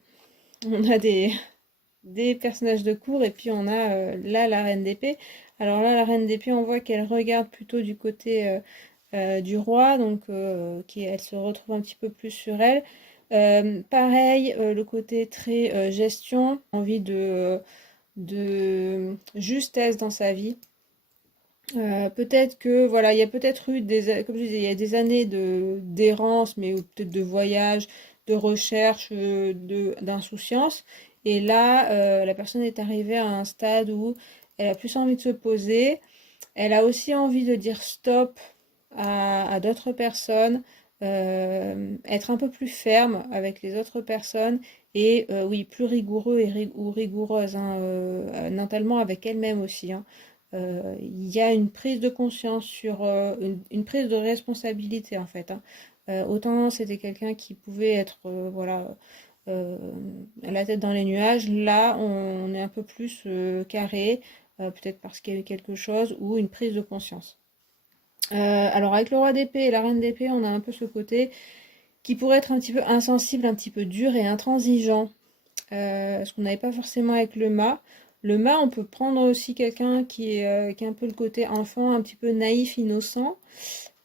on a des personnages de cour, et puis on a là la reine d'épée. Alors là, la reine d'épée, on voit qu'elle regarde plutôt du côté du roi, donc elle se retrouve un petit peu plus sur elle. Pareil, le côté très gestion, envie de justesse dans sa vie. Peut-être que voilà, il y a peut-être eu comme je disais, il y a des années d'errance, mais peut-être de voyage, de recherche, d'insouciance. Et là, la personne est arrivée à un stade où elle a plus envie de se poser. Elle a aussi envie de dire stop à d'autres personnes, être un peu plus ferme avec les autres personnes et oui, plus rigoureux ou rigoureuse, hein, mentalement avec elle-même aussi, hein. Il y a une prise de conscience sur une prise de responsabilité en fait, hein. Autant c'était quelqu'un qui pouvait être voilà, euh, la tête dans les nuages, là on est un peu plus carré, peut-être parce qu'il y a eu quelque chose ou une prise de conscience. Alors avec le roi d'épée et la reine d'épée, on a un peu ce côté qui pourrait être un petit peu insensible, un petit peu dur et intransigeant, ce qu'on n'avait pas forcément avec le mât. Le mât, on peut prendre aussi quelqu'un qui est un peu le côté enfant, un petit peu naïf, innocent.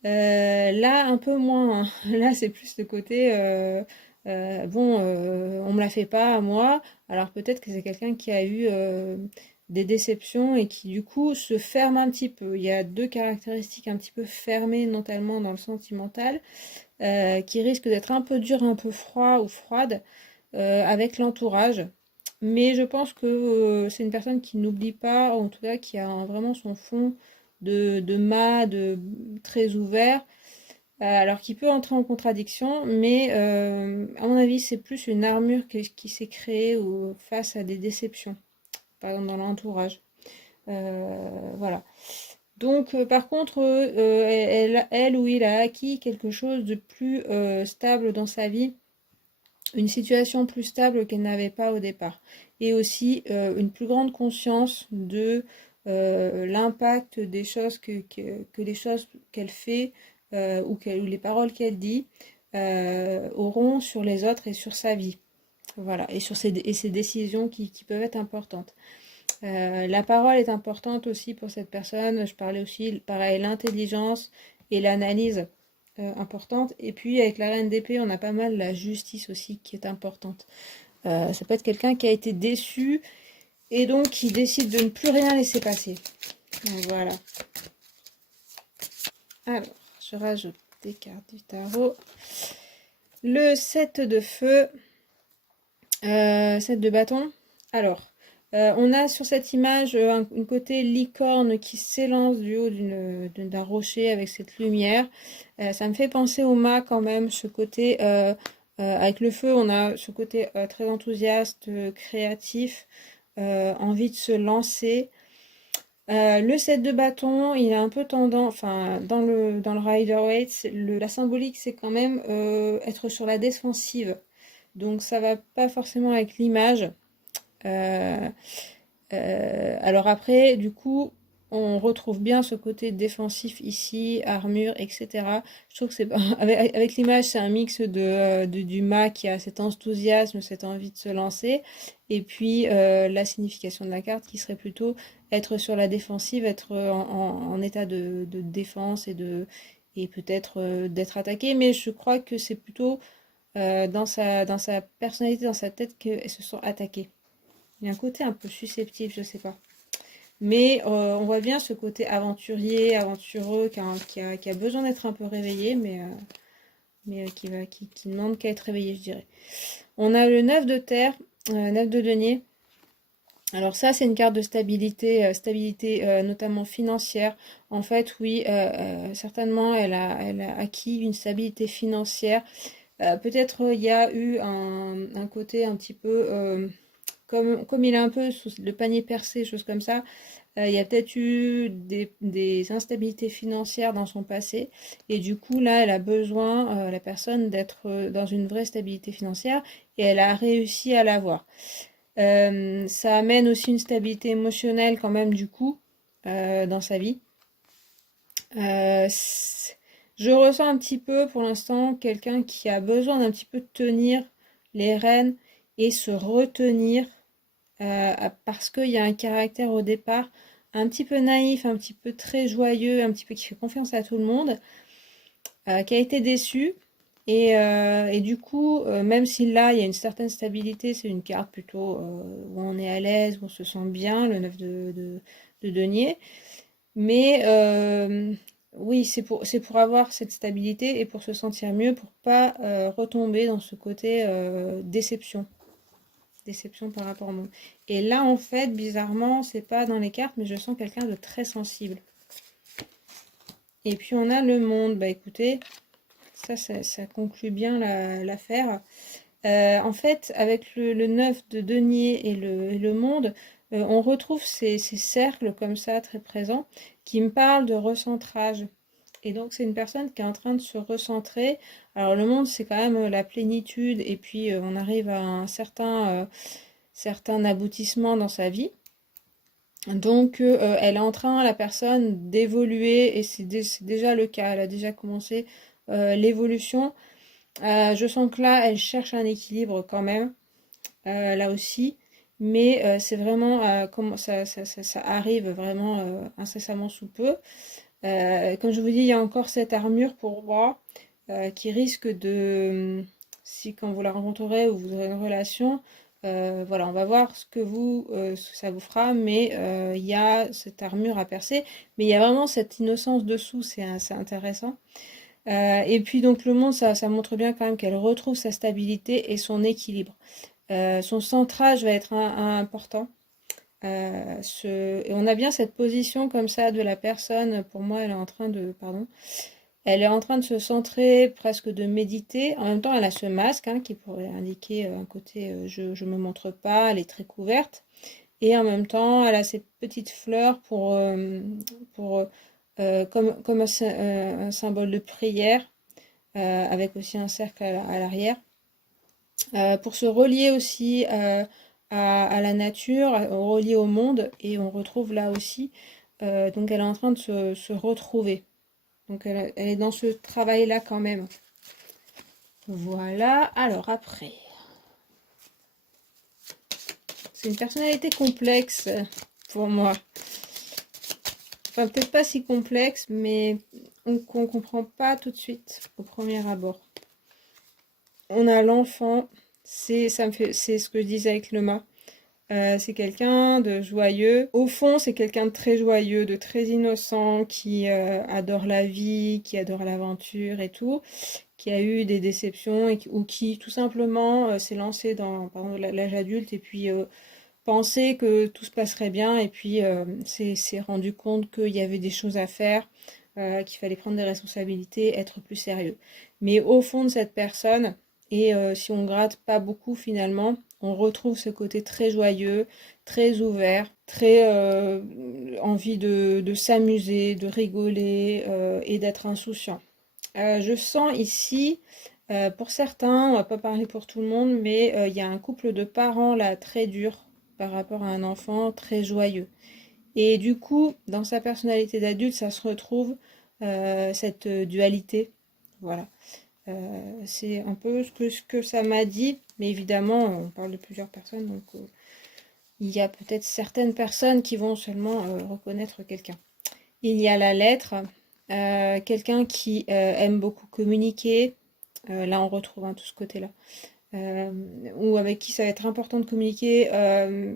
Là, un peu moins, hein. Là, c'est plus le côté bon, on me la fait pas à moi. Alors peut-être que c'est quelqu'un qui a eu des déceptions et qui du coup se ferme un petit peu. Il y a deux caractéristiques un petit peu fermées, notamment dans le sentimental, qui risquent d'être un peu dur, un peu froid ou froide avec l'entourage. Mais je pense que c'est une personne qui n'oublie pas, ou en tout cas qui a vraiment son fond de mât, de très ouvert, alors qui peut entrer en contradiction, mais à mon avis, c'est plus une armure qui s'est créée face à des déceptions, par exemple dans l'entourage. Voilà. Donc, par contre, elle ou il a acquis quelque chose de plus stable dans sa vie, une situation plus stable qu'elle n'avait pas au départ. Et aussi une plus grande conscience de l'impact des choses que les choses qu'elle fait ou les paroles qu'elle dit auront sur les autres et sur sa vie. Voilà, et sur ses décisions qui peuvent être importantes. La parole est importante aussi pour cette personne. Je parlais aussi, pareil, l'intelligence et l'analyse importante. Et puis avec la reine d'épée, on a pas mal la justice aussi qui est importante. Ça peut être quelqu'un qui a été déçu et donc qui décide de ne plus rien laisser passer. Donc voilà. Alors, je rajoute des cartes du tarot. Le 7 de feu, 7 de bâton. Alors, On a sur cette image une côté licorne qui s'élance du haut d'un rocher avec cette lumière. Ça me fait penser au mât quand même, ce côté avec le feu, on a ce côté très enthousiaste, créatif, envie de se lancer. Le set de bâton, il est un peu tendant, enfin dans le Rider-Waite, la symbolique c'est quand même être sur la défensive. Donc ça va pas forcément avec l'image. Euh, alors après, du coup, on retrouve bien ce côté défensif ici, armure, etc. Je trouve que c'est avec l'image, c'est un mix du mât qui a cet enthousiasme, cette envie de se lancer, et puis la signification de la carte qui serait plutôt être sur la défensive, être en état de défense et peut-être d'être attaqué. Mais je crois que c'est plutôt dans sa personnalité, dans sa tête qu'elle se sent attaquée. Il y a un côté un peu susceptible, je sais pas. Mais on voit bien ce côté aventurier, aventureux, qui a besoin d'être un peu réveillé, mais qui demande qu'à être réveillé, je dirais. On a le 9 de terre, 9 de denier. Alors ça, c'est une carte de stabilité notamment financière. En fait, oui, certainement, elle a acquis une stabilité financière. Peut-être il y a eu un côté un petit peu comme il est un peu sous le panier percé, choses comme ça, il y a peut-être eu des instabilités financières dans son passé. Et du coup, là, elle a besoin, la personne, d'être dans une vraie stabilité financière. Et elle a réussi à l'avoir. Ça amène aussi une stabilité émotionnelle quand même, du coup, dans sa vie. Euh, je ressens un petit peu, pour l'instant, quelqu'un qui a besoin d'un petit peu de tenir les rênes et se retenir parce qu'il y a un caractère au départ un petit peu naïf, un petit peu très joyeux, un petit peu qui fait confiance à tout le monde, qui a été déçu. Et du coup, même si là, il y a une certaine stabilité, c'est une carte plutôt où on est à l'aise, où on se sent bien, le 9 de denier. Mais oui, c'est pour avoir cette stabilité et pour se sentir mieux, pour pas retomber dans ce côté déception par rapport au monde. Et là, en fait, bizarrement, c'est pas dans les cartes, mais je sens quelqu'un de très sensible. Et puis on a le monde. Bah écoutez, ça conclut bien l'affaire. En fait, avec le 9 de denier et le monde, on retrouve ces cercles comme ça, très présents, qui me parlent de recentrage. Et donc, c'est une personne qui est en train de se recentrer. Alors, le monde, c'est quand même la plénitude, et puis on arrive à un certain aboutissement dans sa vie. Donc, elle est en train, la personne, d'évoluer, et c'est déjà le cas. Elle a déjà commencé l'évolution. Je sens que là, elle cherche un équilibre quand même, là aussi. Mais c'est vraiment, comment ça arrive vraiment incessamment sous peu. Comme je vous dis, il y a encore cette armure pour moi qui risque si quand vous la rencontrerez ou vous aurez une relation, voilà, on va voir ce que ça vous fera, mais il y a cette armure à percer, mais il y a vraiment cette innocence dessous, c'est intéressant. Et puis donc le monde, ça montre bien quand même qu'elle retrouve sa stabilité et son équilibre. Son centrage va être important. Et on a bien cette position comme ça de la personne. Pour moi, elle est en train de se centrer, presque de méditer. En même temps, elle a ce masque qui pourrait indiquer un côté je me montre pas, elle est très couverte. Et en même temps, elle a ces petites fleurs comme un symbole de prière, avec aussi un cercle à l'arrière. Pour se relier aussi à la nature, relier au monde, et on retrouve là aussi, donc elle est en train de se retrouver. Donc elle est dans ce travail-là quand même. Voilà, alors après, c'est une personnalité complexe pour moi. Enfin, peut-être pas si complexe, mais qu'on comprend pas tout de suite au premier abord. On a l'enfant, c'est ce que je disais avec le mât. C'est quelqu'un de joyeux. Au fond, c'est quelqu'un de très joyeux, de très innocent, qui adore la vie, qui adore l'aventure et tout, qui a eu des déceptions ou qui tout simplement s'est lancé dans par exemple, l'âge adulte et puis pensait que tout se passerait bien et puis s'est rendu compte qu'il y avait des choses à faire, qu'il fallait prendre des responsabilités, être plus sérieux. Mais au fond de cette personne, et si on gratte pas beaucoup finalement, on retrouve ce côté très joyeux, très ouvert, très envie de s'amuser, de rigoler et d'être insouciant. Je sens ici, pour certains, on va pas parler pour tout le monde, mais il y a un couple de parents là très dur par rapport à un enfant très joyeux. Et du coup, dans sa personnalité d'adulte, ça se retrouve cette dualité. Voilà. C'est un peu ce que ça m'a dit, mais évidemment, on parle de plusieurs personnes, donc il y a peut-être certaines personnes qui vont seulement reconnaître quelqu'un. Il y a la lettre, quelqu'un qui aime beaucoup communiquer. Là, on retrouve tout ce côté-là. Ou avec qui ça va être important de communiquer.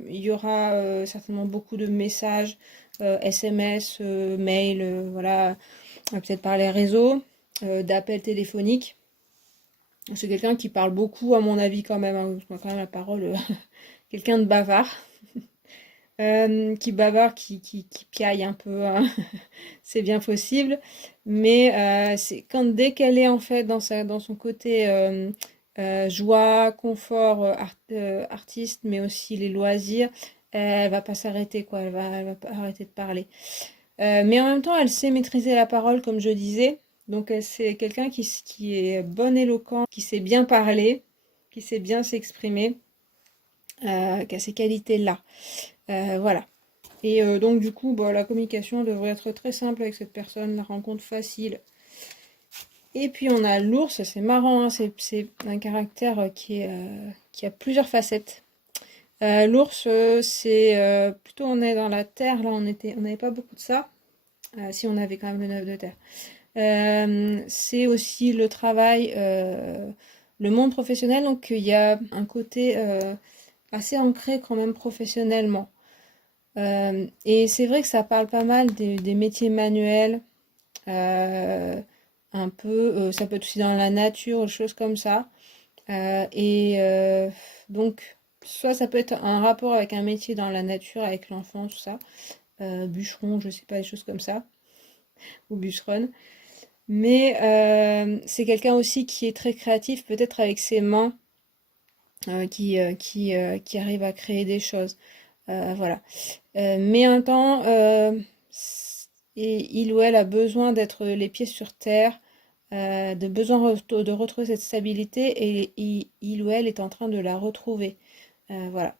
Il y aura certainement beaucoup de messages, SMS, mails, voilà, peut-être par les réseaux, d'appels téléphoniques. C'est quelqu'un qui parle beaucoup, à mon avis, quand même, hein, quand même la parole, quelqu'un de bavard. Qui bavarde, qui piaille un peu, hein. C'est bien possible. Mais c'est dès qu'elle est en fait dans son côté joie, confort, artiste, mais aussi les loisirs, elle va pas s'arrêter, quoi. Elle va pas arrêter de parler. Mais en même temps, elle sait maîtriser la parole, comme je disais. Donc c'est quelqu'un qui est bon éloquent, qui sait bien parler, qui sait bien s'exprimer, qui a ces qualités-là. Voilà. Et donc du coup, la communication devrait être très simple avec cette personne, la rencontre facile. Et puis on a l'ours, c'est marrant, hein, c'est un caractère qui a plusieurs facettes. L'ours, c'est plutôt on est dans la terre, là on n'avait pas beaucoup de ça. Si on avait quand même le 9 de terre. C'est aussi le travail, le monde professionnel, donc il y a un côté assez ancré quand même professionnellement. Et c'est vrai que ça parle pas mal des métiers manuels, un peu, ça peut être aussi dans la nature, des choses comme ça. Et donc, soit ça peut être un rapport avec un métier dans la nature, avec l'enfant, tout ça, bûcheron, je sais pas, des choses comme ça, ou bûcheronne. Mais c'est quelqu'un aussi qui est très créatif, peut-être avec ses mains, qui arrive à créer des choses. Voilà. Mais en même temps, il ou elle a besoin d'être les pieds sur terre, de besoin de retrouver cette stabilité et il ou elle est en train de la retrouver. Voilà.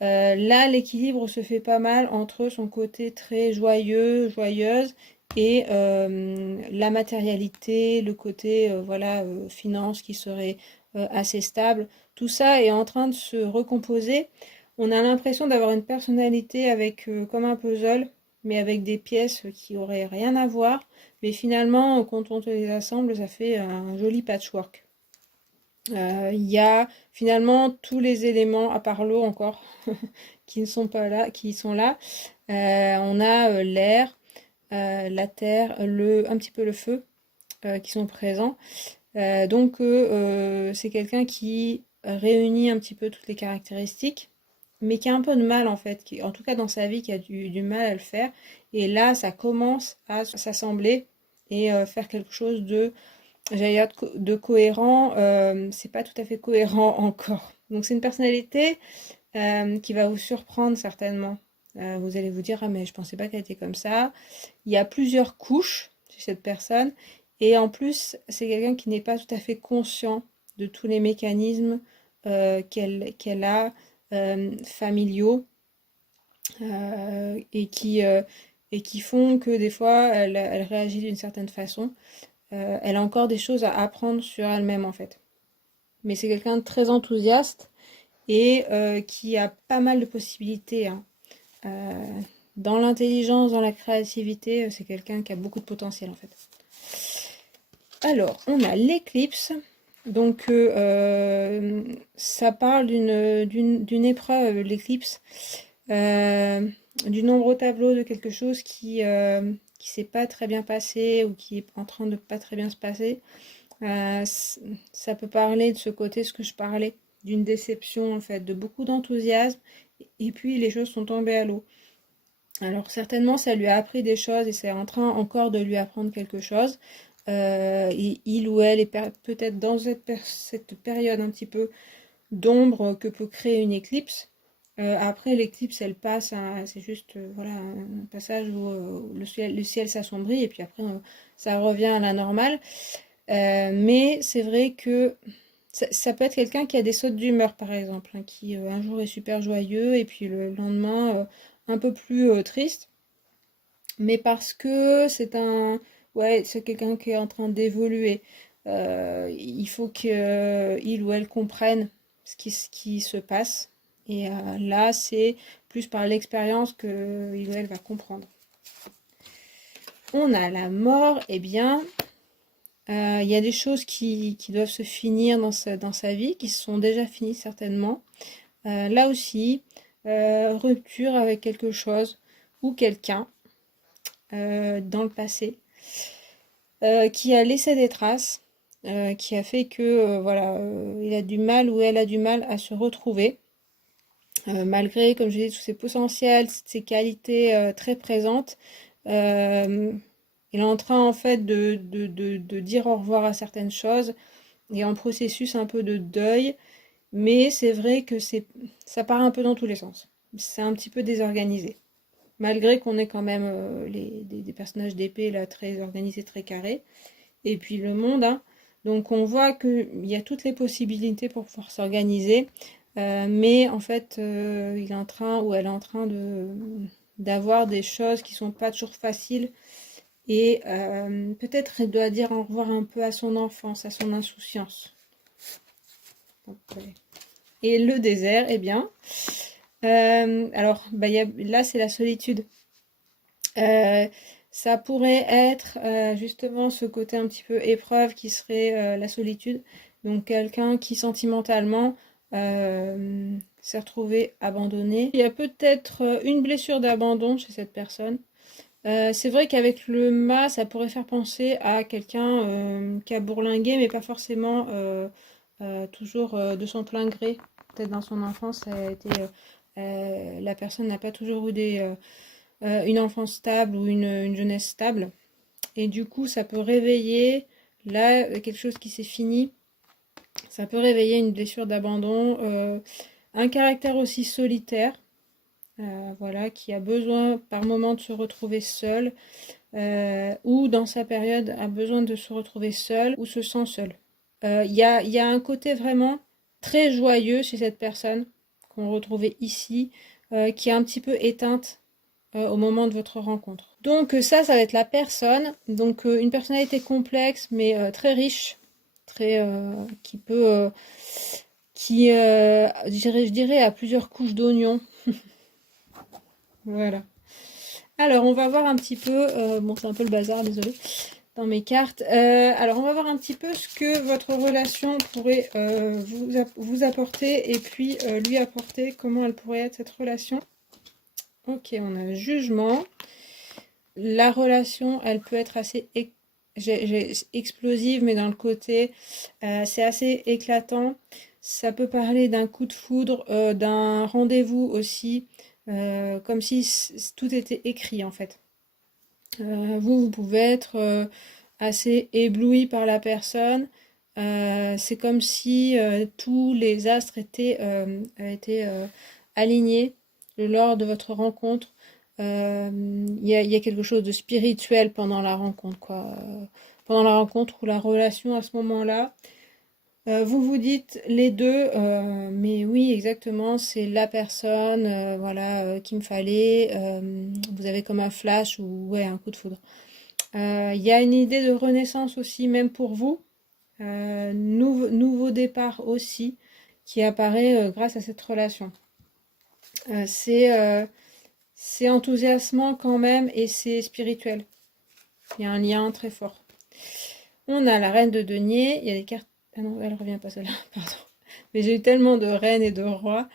Là, l'équilibre se fait pas mal entre son côté très joyeux, joyeuse et la matérialité, le côté voilà, finance qui serait assez stable. Tout ça est en train de se recomposer. On a l'impression d'avoir une personnalité avec comme un puzzle, mais avec des pièces qui auraient rien à voir. Mais finalement, quand on te les assemble, ça fait un joli patchwork. Il y a finalement tous les éléments, à part l'eau encore, qui ne sont pas là, qui sont là. On a l'air, la terre, un petit peu le feu, qui sont présents. Donc c'est quelqu'un qui réunit un petit peu toutes les caractéristiques, mais qui a un peu de mal en fait, en tout cas dans sa vie, qui a du mal à le faire. Et là, ça commence à s'assembler et faire quelque chose j'allais dire de cohérent. C'est pas tout à fait cohérent encore. Donc c'est une personnalité qui va vous surprendre certainement. Vous allez vous dire, ah mais je pensais pas qu'elle était comme ça. Il y a plusieurs couches chez cette personne. Et en plus, c'est quelqu'un qui n'est pas tout à fait conscient de tous les mécanismes qu'elle a familiaux et qui font que des fois, elle réagit d'une certaine façon. Elle a encore des choses à apprendre sur elle-même en fait. Mais c'est quelqu'un de très enthousiaste et qui a pas mal de possibilités, hein. Dans l'intelligence, dans la créativité, c'est quelqu'un qui a beaucoup de potentiel en fait. Alors, on a l'éclipse. Donc, ça parle d'une épreuve, l'éclipse, du nombre au tableau de quelque chose qui s'est pas très bien passé ou qui est en train de pas très bien se passer. Ça peut parler de ce côté, ce que je parlais, d'une déception en fait, de beaucoup d'enthousiasme et puis les choses sont tombées à l'eau. Alors certainement ça lui a appris des choses et c'est en train encore de lui apprendre quelque chose. Et il ou elle est peut-être dans cette période un petit peu d'ombre que peut créer une éclipse. Après l'éclipse elle passe, c'est juste voilà, un passage où le ciel s'assombrit et puis après ça revient à la normale. Mais c'est vrai que ça peut être quelqu'un qui a des sautes d'humeur par exemple, hein, qui un jour est super joyeux et puis le lendemain un peu plus triste. Mais parce que ouais, c'est quelqu'un qui est en train d'évoluer. Il faut qu'il ou elle comprenne ce qui se passe. Et là, c'est plus par l'expérience que il ou elle va comprendre. On a la mort, eh bien, il y a des choses qui doivent se finir dans sa vie, qui se sont déjà finies certainement. Là aussi, rupture avec quelque chose ou quelqu'un dans le passé, qui a laissé des traces, qui a fait que voilà, il a du mal ou elle a du mal à se retrouver, malgré, comme je dis, tous ses potentiels, ses qualités très présentes. Euh, il est en train en fait de dire au revoir à certaines choses et en processus un peu de deuil, mais c'est vrai que ça part un peu dans tous les sens. C'est un petit peu désorganisé. Malgré qu'on ait quand même des personnages d'épée là très organisés, très carrés. Et puis le monde, hein. Donc on voit qu'il y a toutes les possibilités pour pouvoir s'organiser. Mais en fait, il est en train ou elle est en train d'avoir des choses qui sont pas toujours faciles. Et peut-être elle doit dire au revoir un peu à son enfance, à son insouciance. Donc, ouais. Et le désert, eh bien. Alors, bah, là, c'est la solitude. Ça pourrait être justement ce côté un petit peu épreuve qui serait la solitude. Donc quelqu'un qui sentimentalement s'est retrouvé abandonné. Il y a peut-être une blessure d'abandon chez cette personne. C'est vrai qu'avec le mât, ça pourrait faire penser à quelqu'un qui a bourlingué, mais pas forcément toujours de son plein gré. Peut-être dans son enfance, ça a été, la personne n'a pas toujours eu une enfance stable ou une jeunesse stable. Et du coup, ça peut réveiller, là, quelque chose qui s'est fini, ça peut réveiller une blessure d'abandon, un caractère aussi solitaire, voilà, qui a besoin par moment de se retrouver seul, ou dans sa période a besoin de se retrouver seul ou se sent seul. Il y a un côté vraiment très joyeux chez cette personne qu'on retrouvait ici, qui est un petit peu éteinte au moment de votre rencontre. Donc ça va être la personne. Donc une personnalité complexe mais très riche, très qui peut je dirais à plusieurs couches d'oignons. Voilà. Alors on va voir un petit peu, bon c'est un peu le bazar, désolé, dans mes cartes. Alors on va voir un petit peu ce que votre relation pourrait vous apporter et puis lui apporter, comment elle pourrait être cette relation. Ok, on a jugement. La relation, elle peut être assez explosive, mais dans le côté, c'est assez éclatant. Ça peut parler d'un coup de foudre, d'un rendez-vous aussi, comme si tout était écrit en fait. Vous pouvez être assez ébloui par la personne. C'est comme si tous les astres étaient alignés lors de votre rencontre. Il y a quelque chose de spirituel pendant la rencontre, quoi. Pendant la rencontre ou la relation à ce moment-là. Vous vous dites les deux, mais oui, exactement, c'est la personne, voilà, qu'il me fallait. Vous avez comme un flash ou ouais, un coup de foudre. Il y a une idée de renaissance aussi, même pour vous. Nouveau départ aussi, qui apparaît grâce à cette relation. C'est enthousiasmant quand même et c'est spirituel. Il y a un lien très fort. On a la reine de denier. Il y a des cartes. Ah non, elle revient pas celle-là, pardon. Mais j'ai eu tellement de reines et de rois.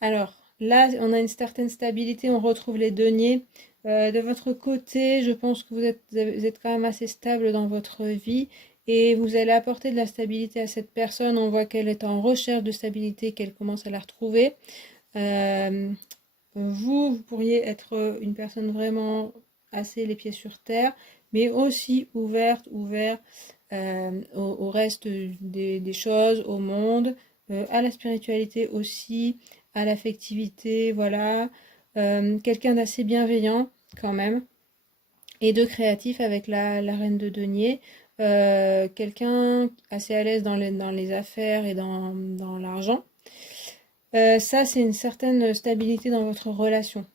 Alors, là, on a une certaine stabilité. On retrouve les deniers. De votre côté, je pense que vous êtes quand même assez stable dans votre vie. Et vous allez apporter de la stabilité à cette personne. On voit qu'elle est en recherche de stabilité, qu'elle commence à la retrouver. Vous pourriez être une personne vraiment assez les pieds sur terre, mais aussi ouvert au reste des choses, au monde, à la spiritualité aussi, à l'affectivité, voilà. Quelqu'un d'assez bienveillant quand même, et de créatif avec la reine de denier. Quelqu'un assez à l'aise dans les affaires et dans l'argent. Ça, c'est une certaine stabilité dans votre relation.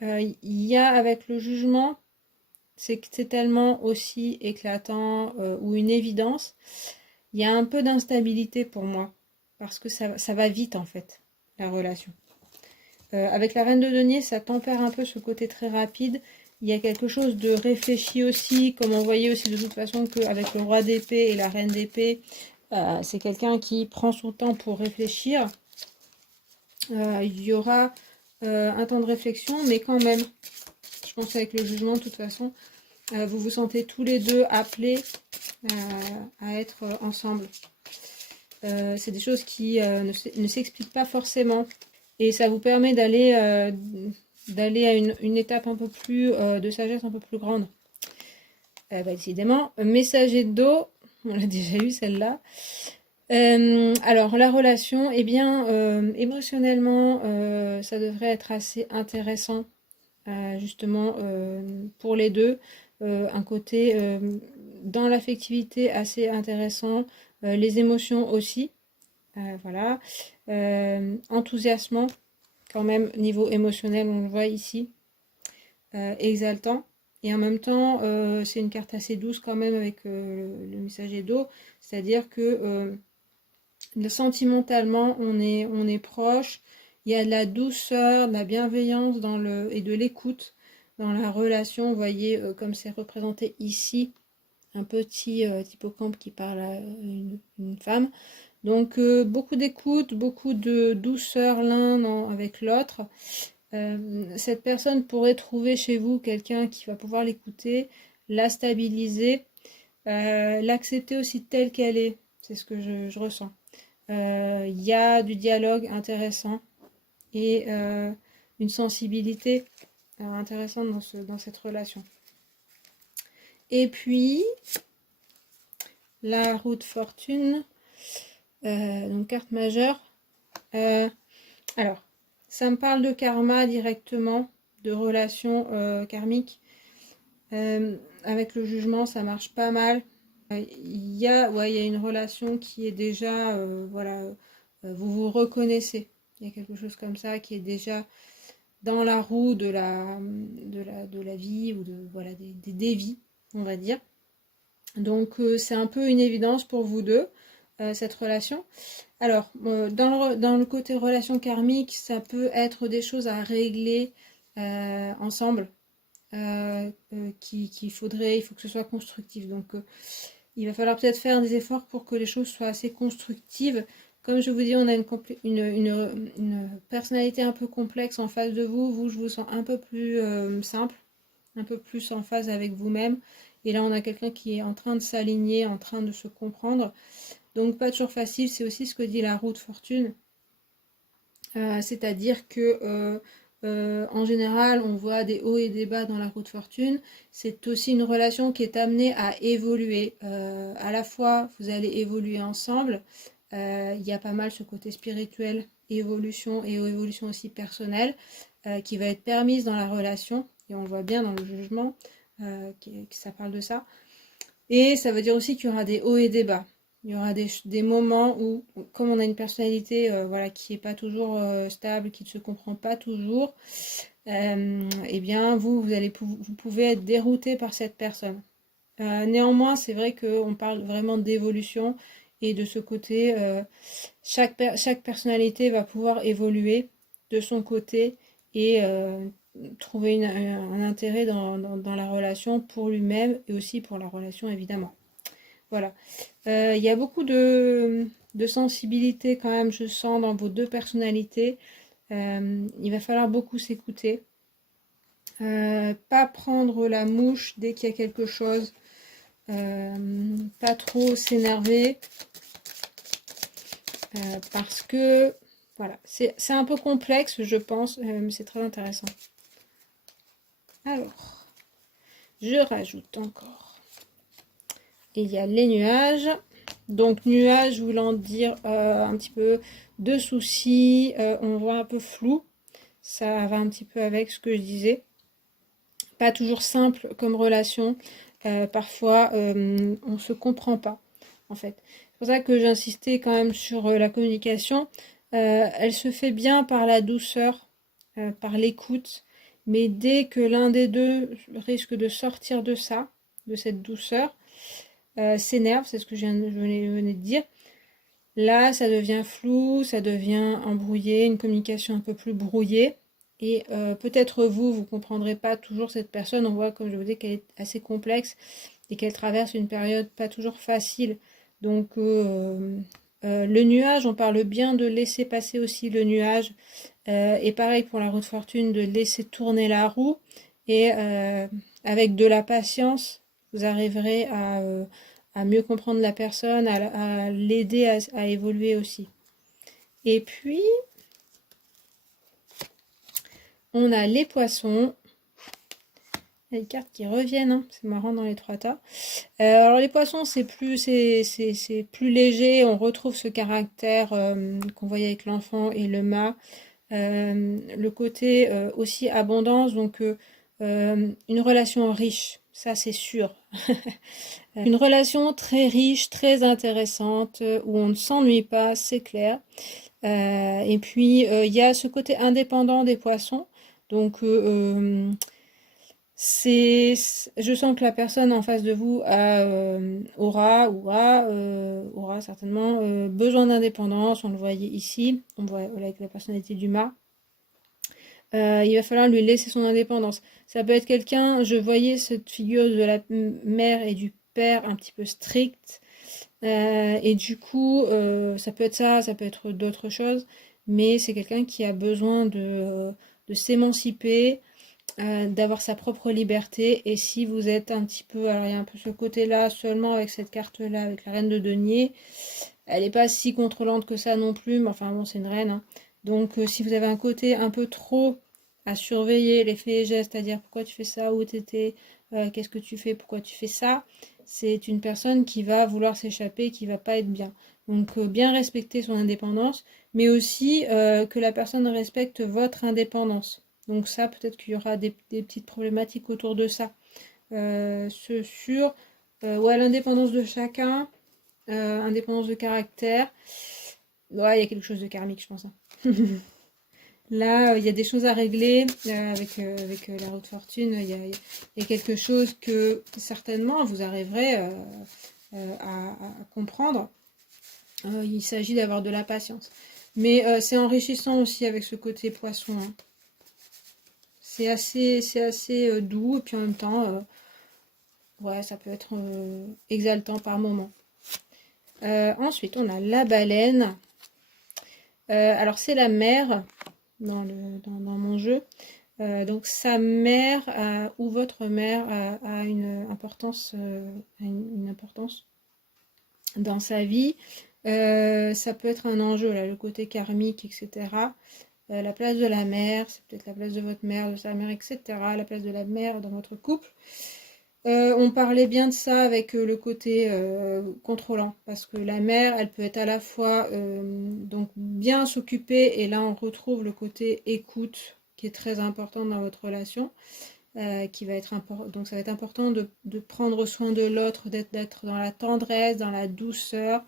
Il y a avec le jugement, c'est que c'est tellement aussi éclatant ou une évidence. Il y a un peu d'instabilité pour moi, parce que ça va vite en fait, la relation. Avec la reine de denier, ça tempère un peu ce côté très rapide. Il y a quelque chose de réfléchi aussi, comme on voyait aussi de toute façon qu'avec le roi d'épée et la reine d'épée, c'est quelqu'un qui prend son temps pour réfléchir. Il y aura un temps de réflexion, mais quand même, je pense qu'avec le jugement, de toute façon, vous vous sentez tous les deux appelés à être ensemble. C'est des choses qui ne s'expliquent pas forcément. Et ça vous permet d'aller à une étape un peu plus de sagesse un peu plus grande. Décidément, messager d'eau, on l'a déjà eu celle-là. Alors la relation, eh bien émotionnellement, ça devrait être assez intéressant justement pour les deux. Un côté dans l'affectivité assez intéressant, les émotions aussi. Voilà. Enthousiasmant quand même niveau émotionnel, on le voit ici. Exaltant. Et en même temps, c'est une carte assez douce quand même avec le messager d'eau. C'est-à-dire que sentimentalement, on est proche. Il y a de la douceur, de la bienveillance et de l'écoute dans la relation. Vous voyez, comme c'est représenté ici, un petit hippocampe qui parle à une femme. Donc, beaucoup d'écoute, beaucoup de douceur l'un avec l'autre. Cette personne pourrait trouver chez vous quelqu'un qui va pouvoir l'écouter, la stabiliser, l'accepter aussi telle qu'elle est. C'est ce que je ressens. Il y a du dialogue intéressant et une sensibilité intéressante dans cette relation. Et puis, la roue de fortune, donc carte majeure. Alors, ça me parle de karma directement, de relations karmiques. Avec le jugement, ça marche pas mal. Il y a une relation qui est déjà, voilà, vous vous reconnaissez. Il y a quelque chose comme ça qui est déjà dans la roue de la vie ou voilà, des vies, on va dire. Donc c'est un peu une évidence pour vous deux, cette relation. Alors, dans le côté relation karmique, ça peut être des choses à régler ensemble. Il faut que ce soit constructif. Donc, il va falloir peut-être faire des efforts pour que les choses soient assez constructives. Comme je vous dis, on a une personnalité un peu complexe en face de vous. Vous, je vous sens un peu plus simple, un peu plus en phase avec vous-même. Et là, on a quelqu'un qui est en train de s'aligner, en train de se comprendre. Donc, pas toujours facile. C'est aussi ce que dit la roue de fortune. C'est-à-dire que en général, on voit des hauts et des bas dans la roue de fortune. C'est aussi une relation qui est amenée à évoluer. À la fois, vous allez évoluer ensemble. Il y a pas mal ce côté spirituel, évolution et évolution aussi personnelle qui va être permise dans la relation. Et on le voit bien dans le jugement, ça parle de ça. Et ça veut dire aussi qu'il y aura des hauts et des bas. Il y aura des moments où, comme on a une personnalité voilà, qui n'est pas toujours stable, qui ne se comprend pas toujours, eh bien vous pouvez être dérouté par cette personne. Néanmoins, c'est vrai qu'on parle vraiment d'évolution et de ce côté, chaque personnalité va pouvoir évoluer de son côté et trouver un intérêt dans la relation pour lui-même et aussi pour la relation évidemment. Voilà. Il y a beaucoup de sensibilité quand même, je sens, dans vos deux personnalités. Il va falloir beaucoup s'écouter. Pas prendre la mouche dès qu'il y a quelque chose. Pas trop s'énerver. Parce que Voilà, c'est un peu complexe, je pense, mais c'est très intéressant. Alors, je rajoute encore. Et il y a les nuages. Donc, nuages voulant dire un petit peu de soucis, on voit un peu flou. Ça va un petit peu avec ce que je disais. Pas toujours simple comme relation. Parfois, on ne se comprend pas, en fait. C'est pour ça que j'insistais quand même sur la communication. Elle se fait bien par la douceur, par l'écoute. Mais dès que l'un des deux risque de sortir de ça, de cette douceur, s'énerve, c'est ce que je venais de dire, là, ça devient flou, ça devient embrouillé, une communication un peu plus brouillée. Et peut-être vous comprendrez pas toujours cette personne. On voit, comme je vous dis, qu'elle est assez complexe et qu'elle traverse une période pas toujours facile. Donc, le nuage, on parle bien de laisser passer aussi le nuage. Et pareil pour la roue de fortune, de laisser tourner la roue. Et avec de la patience, vous arriverez à mieux comprendre la personne, à l'aider à évoluer aussi. Et puis, on a les poissons. Les cartes qui reviennent, hein. C'est marrant dans les 3 tas. Alors les poissons, c'est plus léger. On retrouve ce caractère qu'on voyait avec l'enfant et le mât. Le côté aussi abondance, donc une relation riche, ça c'est sûr. Une relation très riche, très intéressante, où on ne s'ennuie pas, c'est clair. Et puis il y a ce côté indépendant des poissons, donc je sens que la personne en face de vous aura certainement besoin d'indépendance. On le voyait ici, on voit avec la personnalité du mât. Il va falloir lui laisser son indépendance. Ça peut être quelqu'un, je voyais cette figure de la mère et du père un petit peu strict, et du coup, ça peut être ça, ça peut être d'autres choses, mais c'est quelqu'un qui a besoin de s'émanciper, d'avoir sa propre liberté. Et si vous êtes un petit peu, alors il y a un peu ce côté-là seulement avec cette carte-là, avec la reine de denier, elle n'est pas si contrôlante que ça non plus, mais enfin bon, c'est une reine, hein. Donc si vous avez un côté un peu trop à surveiller les faits et gestes, c'est-à-dire pourquoi tu fais ça, où t'étais, qu'est-ce que tu fais, pourquoi tu fais ça, c'est une personne qui va vouloir s'échapper, qui va pas être bien. Donc bien respecter son indépendance, mais aussi que la personne respecte votre indépendance. Donc ça, peut-être qu'il y aura des petites problématiques autour de ça. Sur ouais, l'indépendance de chacun, indépendance de caractère. Ouais, il y a quelque chose de karmique, je pense, hein. Là, il y a des choses à régler avec la roue de fortune. Il y a quelque chose que certainement vous arriverez à comprendre. Il s'agit d'avoir de la patience. Mais c'est enrichissant aussi avec ce côté poisson, hein. C'est assez doux et puis en même temps, ouais, ça peut être exaltant par moment. Ensuite, on a la baleine. Alors, c'est la mère dans mon jeu. Donc, sa mère ou votre mère a une importance, dans sa vie. Ça peut être un enjeu, là, le côté karmique, etc. La place de la mère, c'est peut-être la place de votre mère, de sa mère, etc. La place de la mère dans votre couple. On parlait bien de ça avec le côté contrôlant, parce que la mère, elle peut être à la fois donc bien s'occuper, et là on retrouve le côté écoute qui est très important dans votre relation, qui va être important. Donc ça va être important de prendre soin de l'autre, d'être dans la tendresse, dans la douceur,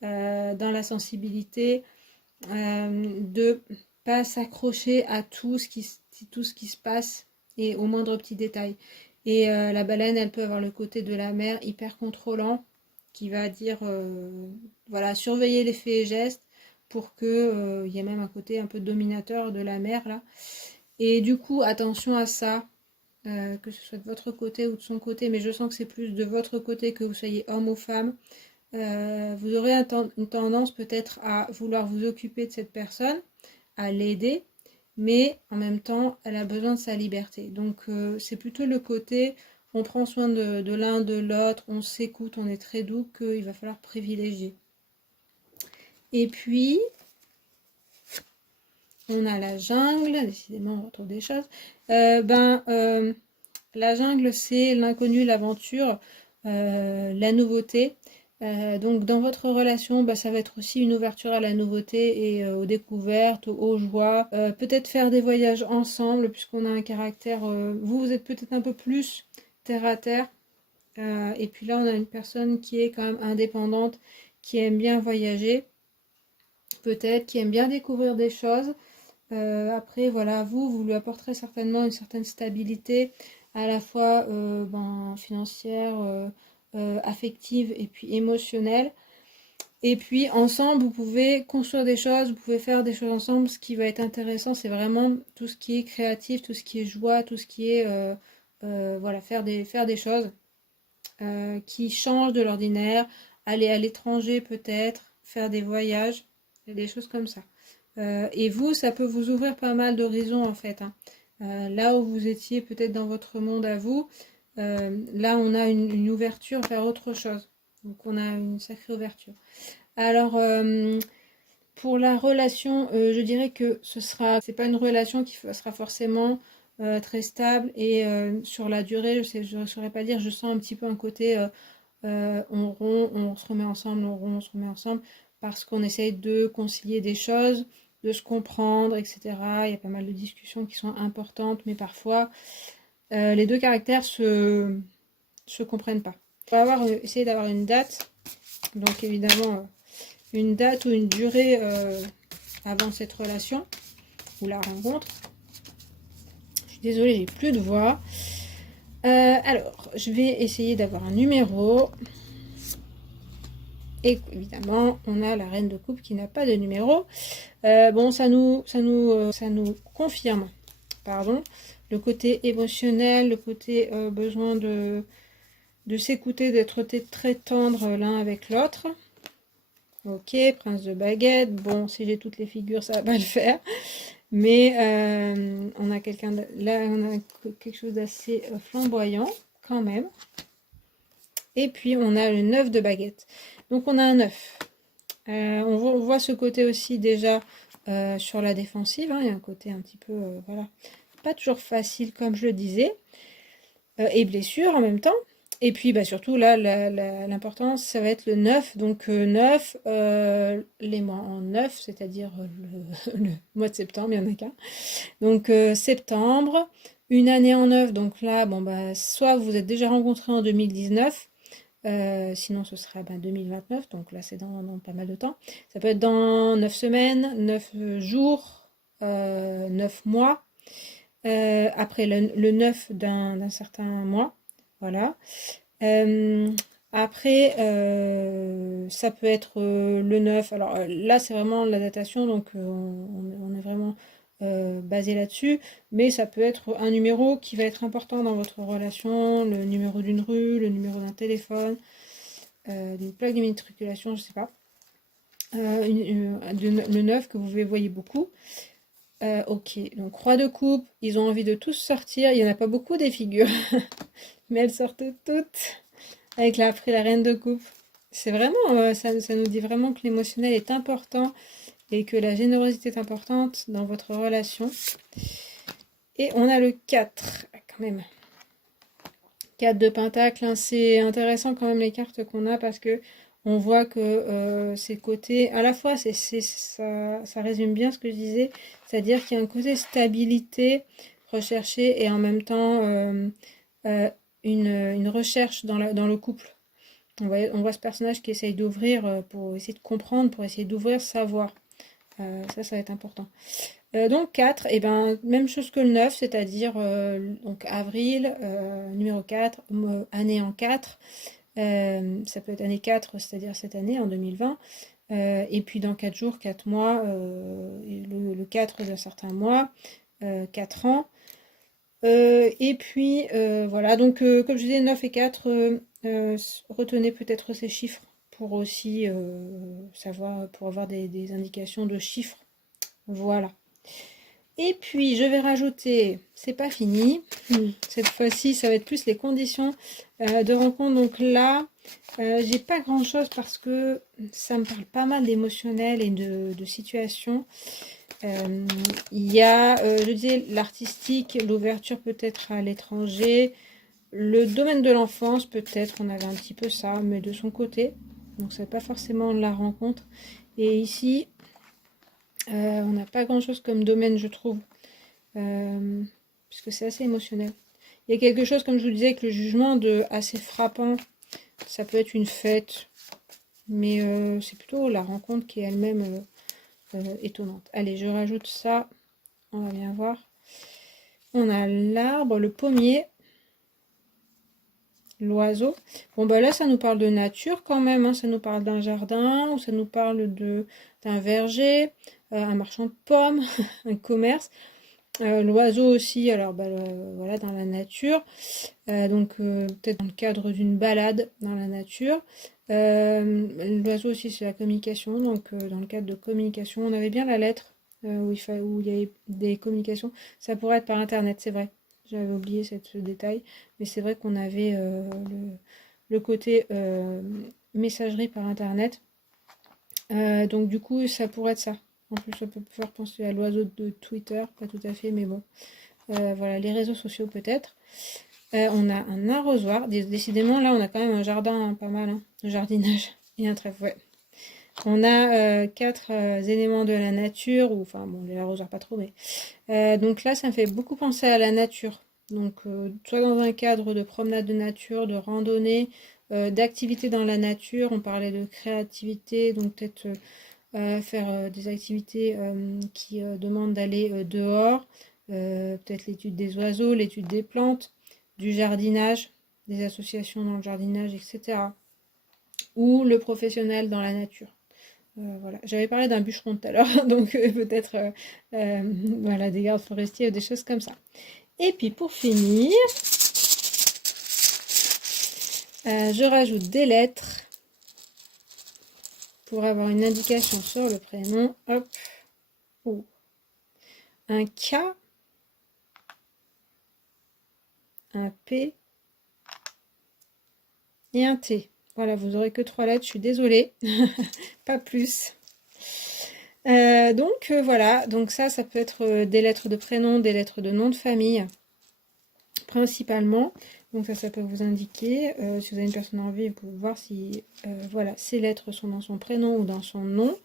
dans la sensibilité, de pas s'accrocher à tout ce qui se passe et au moindre petit détail. Et la baleine, elle peut avoir le côté de la mer hyper contrôlant, qui va dire, voilà, surveiller les faits et gestes pour que il y ait même un côté un peu dominateur de la mer là. Et du coup, attention à ça, que ce soit de votre côté ou de son côté, mais je sens que c'est plus de votre côté, que vous soyez homme ou femme. Vous aurez une tendance peut-être à vouloir vous occuper de cette personne, à l'aider, mais en même temps, elle a besoin de sa liberté. Donc c'est plutôt le côté, on prend soin de l'un, de l'autre, on s'écoute, on est très doux, qu'il va falloir privilégier. Et puis, On a la jungle, décidément on retrouve des choses. La jungle, c'est l'inconnu, l'aventure, la nouveauté. Donc dans votre relation, ça va être aussi une ouverture à la nouveauté et aux découvertes, aux joies. Peut-être faire des voyages ensemble, puisqu'on a un caractère... vous êtes peut-être un peu plus terre à terre. Et puis là, on a une personne qui est quand même indépendante, qui aime bien voyager, peut-être, qui aime bien découvrir des choses. Après, voilà, vous lui apporterez certainement une certaine stabilité, à la fois financière, affective et puis émotionnelle. Et puis ensemble, vous pouvez construire des choses, vous pouvez faire des choses ensemble. Ce qui va être intéressant, c'est vraiment tout ce qui est créatif, tout ce qui est joie, tout ce qui est voilà, faire des choses qui changent de l'ordinaire, aller à l'étranger peut-être, faire des voyages, des choses comme ça. Et vous, ça peut vous ouvrir pas mal d'horizons en fait, hein. Là où vous étiez peut-être dans votre monde à vous, là on a une ouverture vers autre chose. Donc on a une sacrée ouverture. Alors pour la relation, je dirais que c'est pas une relation qui sera forcément très stable et sur la durée, je ne saurais pas dire, je sens un petit peu un côté on rompt, on se remet ensemble, on rompt, on se remet ensemble, parce qu'on essaye de concilier des choses, de se comprendre, etc. Il y a pas mal de discussions qui sont importantes, mais parfois les deux caractères se comprennent pas. On va essayer d'avoir une date, donc évidemment une date ou une durée avant cette relation ou la rencontre. Je suis désolée, j'ai plus de voix. Alors, je vais essayer d'avoir un numéro. Et évidemment, on a la reine de coupe qui n'a pas de numéro. Bon, ça nous confirme, pardon, le côté émotionnel, le côté besoin de s'écouter, d'être très tendre l'un avec l'autre. Ok, prince de baguette. Bon, si j'ai toutes les figures, ça va pas le faire. Mais on a là, on a quelque chose d'assez flamboyant quand même. Et puis on a le 9 de baguette. Donc on a un 9. On voit ce côté aussi déjà sur la défensive, hein. Il y a un côté un petit peu, voilà, pas toujours facile comme je le disais. Et blessure en même temps. Et puis surtout là, l'importance, ça va être le 9. Donc 9, les mois en 9, c'est-à-dire le mois de septembre, il n'y en a qu'un. Donc septembre, une année en 9. Donc là, soit vous êtes déjà rencontrés en 2019, sinon ce sera 2029, donc là c'est dans pas mal de temps. Ça peut être dans 9 semaines, 9 jours, 9 mois, après le 9 d'un certain mois, voilà. Après, ça peut être le 9, alors là c'est vraiment la datation, donc on est vraiment basé là-dessus, mais ça peut être un numéro qui va être important dans votre relation, le numéro d'une rue, le numéro d'un téléphone, d'une plaque d'immatriculation, je sais pas. Le 9 que vous voyez beaucoup. Ok, donc roi de coupe, ils ont envie de tous sortir. Il n'y en a pas beaucoup des figures, mais elles sortent toutes. Avec après la reine de coupe. C'est vraiment, ça nous dit vraiment que l'émotionnel est important et que la générosité est importante dans votre relation. Et on a le 4, quand même. 4 de pentacle, hein. C'est intéressant quand même les cartes qu'on a parce que on voit que ces côtés, à la fois ça résume bien ce que je disais, c'est-à-dire qu'il y a un côté stabilité recherché et en même temps une recherche dans le couple. On voit ce personnage qui essaye d'ouvrir pour essayer de comprendre, pour essayer d'ouvrir, savoir. Ça va être important. Donc 4, et même chose que le 9, c'est-à-dire donc avril, numéro 4, année en 4. Ça peut être année 4, c'est-à-dire cette année, en 2020. Et puis dans 4 jours, 4 mois, le 4 d'un certain mois, 4 ans. Et puis voilà, donc comme je disais, 9 et 4, retenez peut-être ces chiffres pour aussi savoir, pour avoir des indications de chiffres. Voilà. Et puis je vais rajouter, c'est pas fini, cette fois-ci ça va être plus les conditions de rencontre. Donc là, j'ai pas grand chose parce que ça me parle pas mal d'émotionnel et de situation. Il y a, je disais, l'artistique, l'ouverture peut-être à l'étranger, le domaine de l'enfance, peut-être, on avait un petit peu ça, mais de son côté. Donc, c'est pas forcément la rencontre. Et ici, on n'a pas grand-chose comme domaine, je trouve, puisque c'est assez émotionnel. Il y a quelque chose, comme je vous disais, avec le jugement de assez frappant. Ça peut être une fête, mais c'est plutôt la rencontre qui est elle-même étonnante. Allez, je rajoute ça. On va bien voir. On a l'arbre, le pommier, l'oiseau. Bon, bah là, ça nous parle de nature quand même. Hein. Ça nous parle d'un jardin, ou ça nous parle d'un verger, un marchand de pommes, un commerce. L'oiseau aussi, alors bah, voilà, dans la nature. Donc peut-être dans le cadre d'une balade dans la nature. L'oiseau aussi, c'est la communication. Donc dans le cadre de communication, on avait bien la lettre où il y avait des communications. Ça pourrait être par Internet, c'est vrai. J'avais oublié ce détail. Mais c'est vrai qu'on avait le côté messagerie par Internet. Donc du coup, ça pourrait être ça. En plus, on peut faire penser à l'oiseau de Twitter, pas tout à fait, mais bon. Voilà, les réseaux sociaux peut-être. On a un arrosoir. Décidément, là, on a quand même un jardin pas mal, hein, un jardinage et un trèfle, ouais. On a 4 éléments de la nature, ou enfin, bon, les arrosoirs pas trop, mais... donc là, ça me fait beaucoup penser à la nature. Donc, soit dans un cadre de promenade de nature, de randonnée, d'activités dans la nature. On parlait de créativité, donc peut-être faire des activités qui demandent d'aller dehors. Peut-être l'étude des oiseaux, l'étude des plantes, du jardinage, des associations dans le jardinage, etc. Ou le professionnel dans la nature. Voilà. J'avais parlé d'un bûcheron tout à l'heure, donc peut-être voilà, des gardes forestiers ou des choses comme ça. Et puis pour finir, je rajoute des lettres pour avoir une indication sur le prénom. Hop. Oh. Un K, un P et un T. Voilà, vous aurez que 3 lettres, je suis désolée, pas plus. Donc voilà, donc ça peut être des lettres de prénom, des lettres de nom de famille, principalement. Donc ça peut vous indiquer, si vous avez une personne en vie, vous pouvez voir si voilà, ces lettres sont dans son prénom ou dans son nom.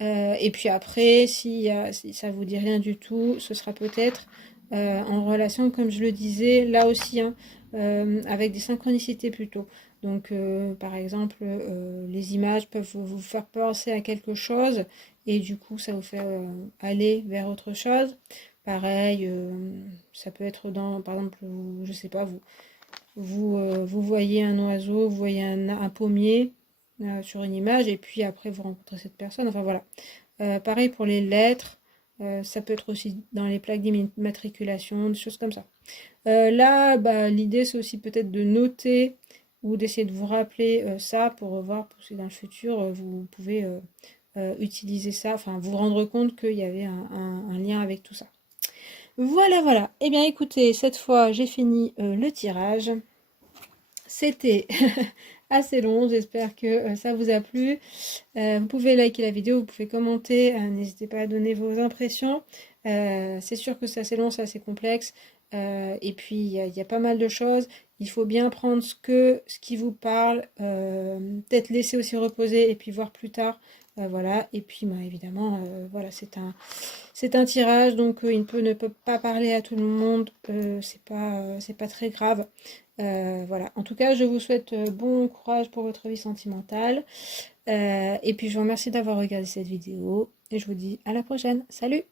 Et puis après, si ça vous dit rien du tout, ce sera peut-être en relation, comme je le disais, là aussi, hein, avec des synchronicités plutôt. Donc, par exemple, les images peuvent vous faire penser à quelque chose et du coup, ça vous fait aller vers autre chose. Pareil, ça peut être dans, par exemple, je sais pas, vous voyez un oiseau, vous voyez un pommier sur une image et puis après vous rencontrez cette personne. Enfin voilà. Pareil pour les lettres, ça peut être aussi dans les plaques d'immatriculation, des choses comme ça. Là, bah, l'idée c'est aussi peut-être de noter ou d'essayer de vous rappeler ça pour voir si dans le futur vous pouvez utiliser ça, enfin vous rendre compte qu'il y avait un lien avec tout ça. Voilà, voilà. Eh bien écoutez, cette fois j'ai fini le tirage. C'était assez long, j'espère que ça vous a plu. Vous pouvez liker la vidéo, vous pouvez commenter, n'hésitez pas à donner vos impressions. C'est sûr que c'est assez long, c'est assez complexe. Et puis il y a pas mal de choses. Il faut bien prendre ce qui vous parle, peut-être laisser aussi reposer et puis voir plus tard. Voilà. Et puis bah, évidemment, voilà, c'est un tirage, donc ne peut pas parler à tout le monde. C'est pas très grave. Voilà. En tout cas, je vous souhaite bon courage pour votre vie sentimentale. Et puis je vous remercie d'avoir regardé cette vidéo et je vous dis à la prochaine. Salut!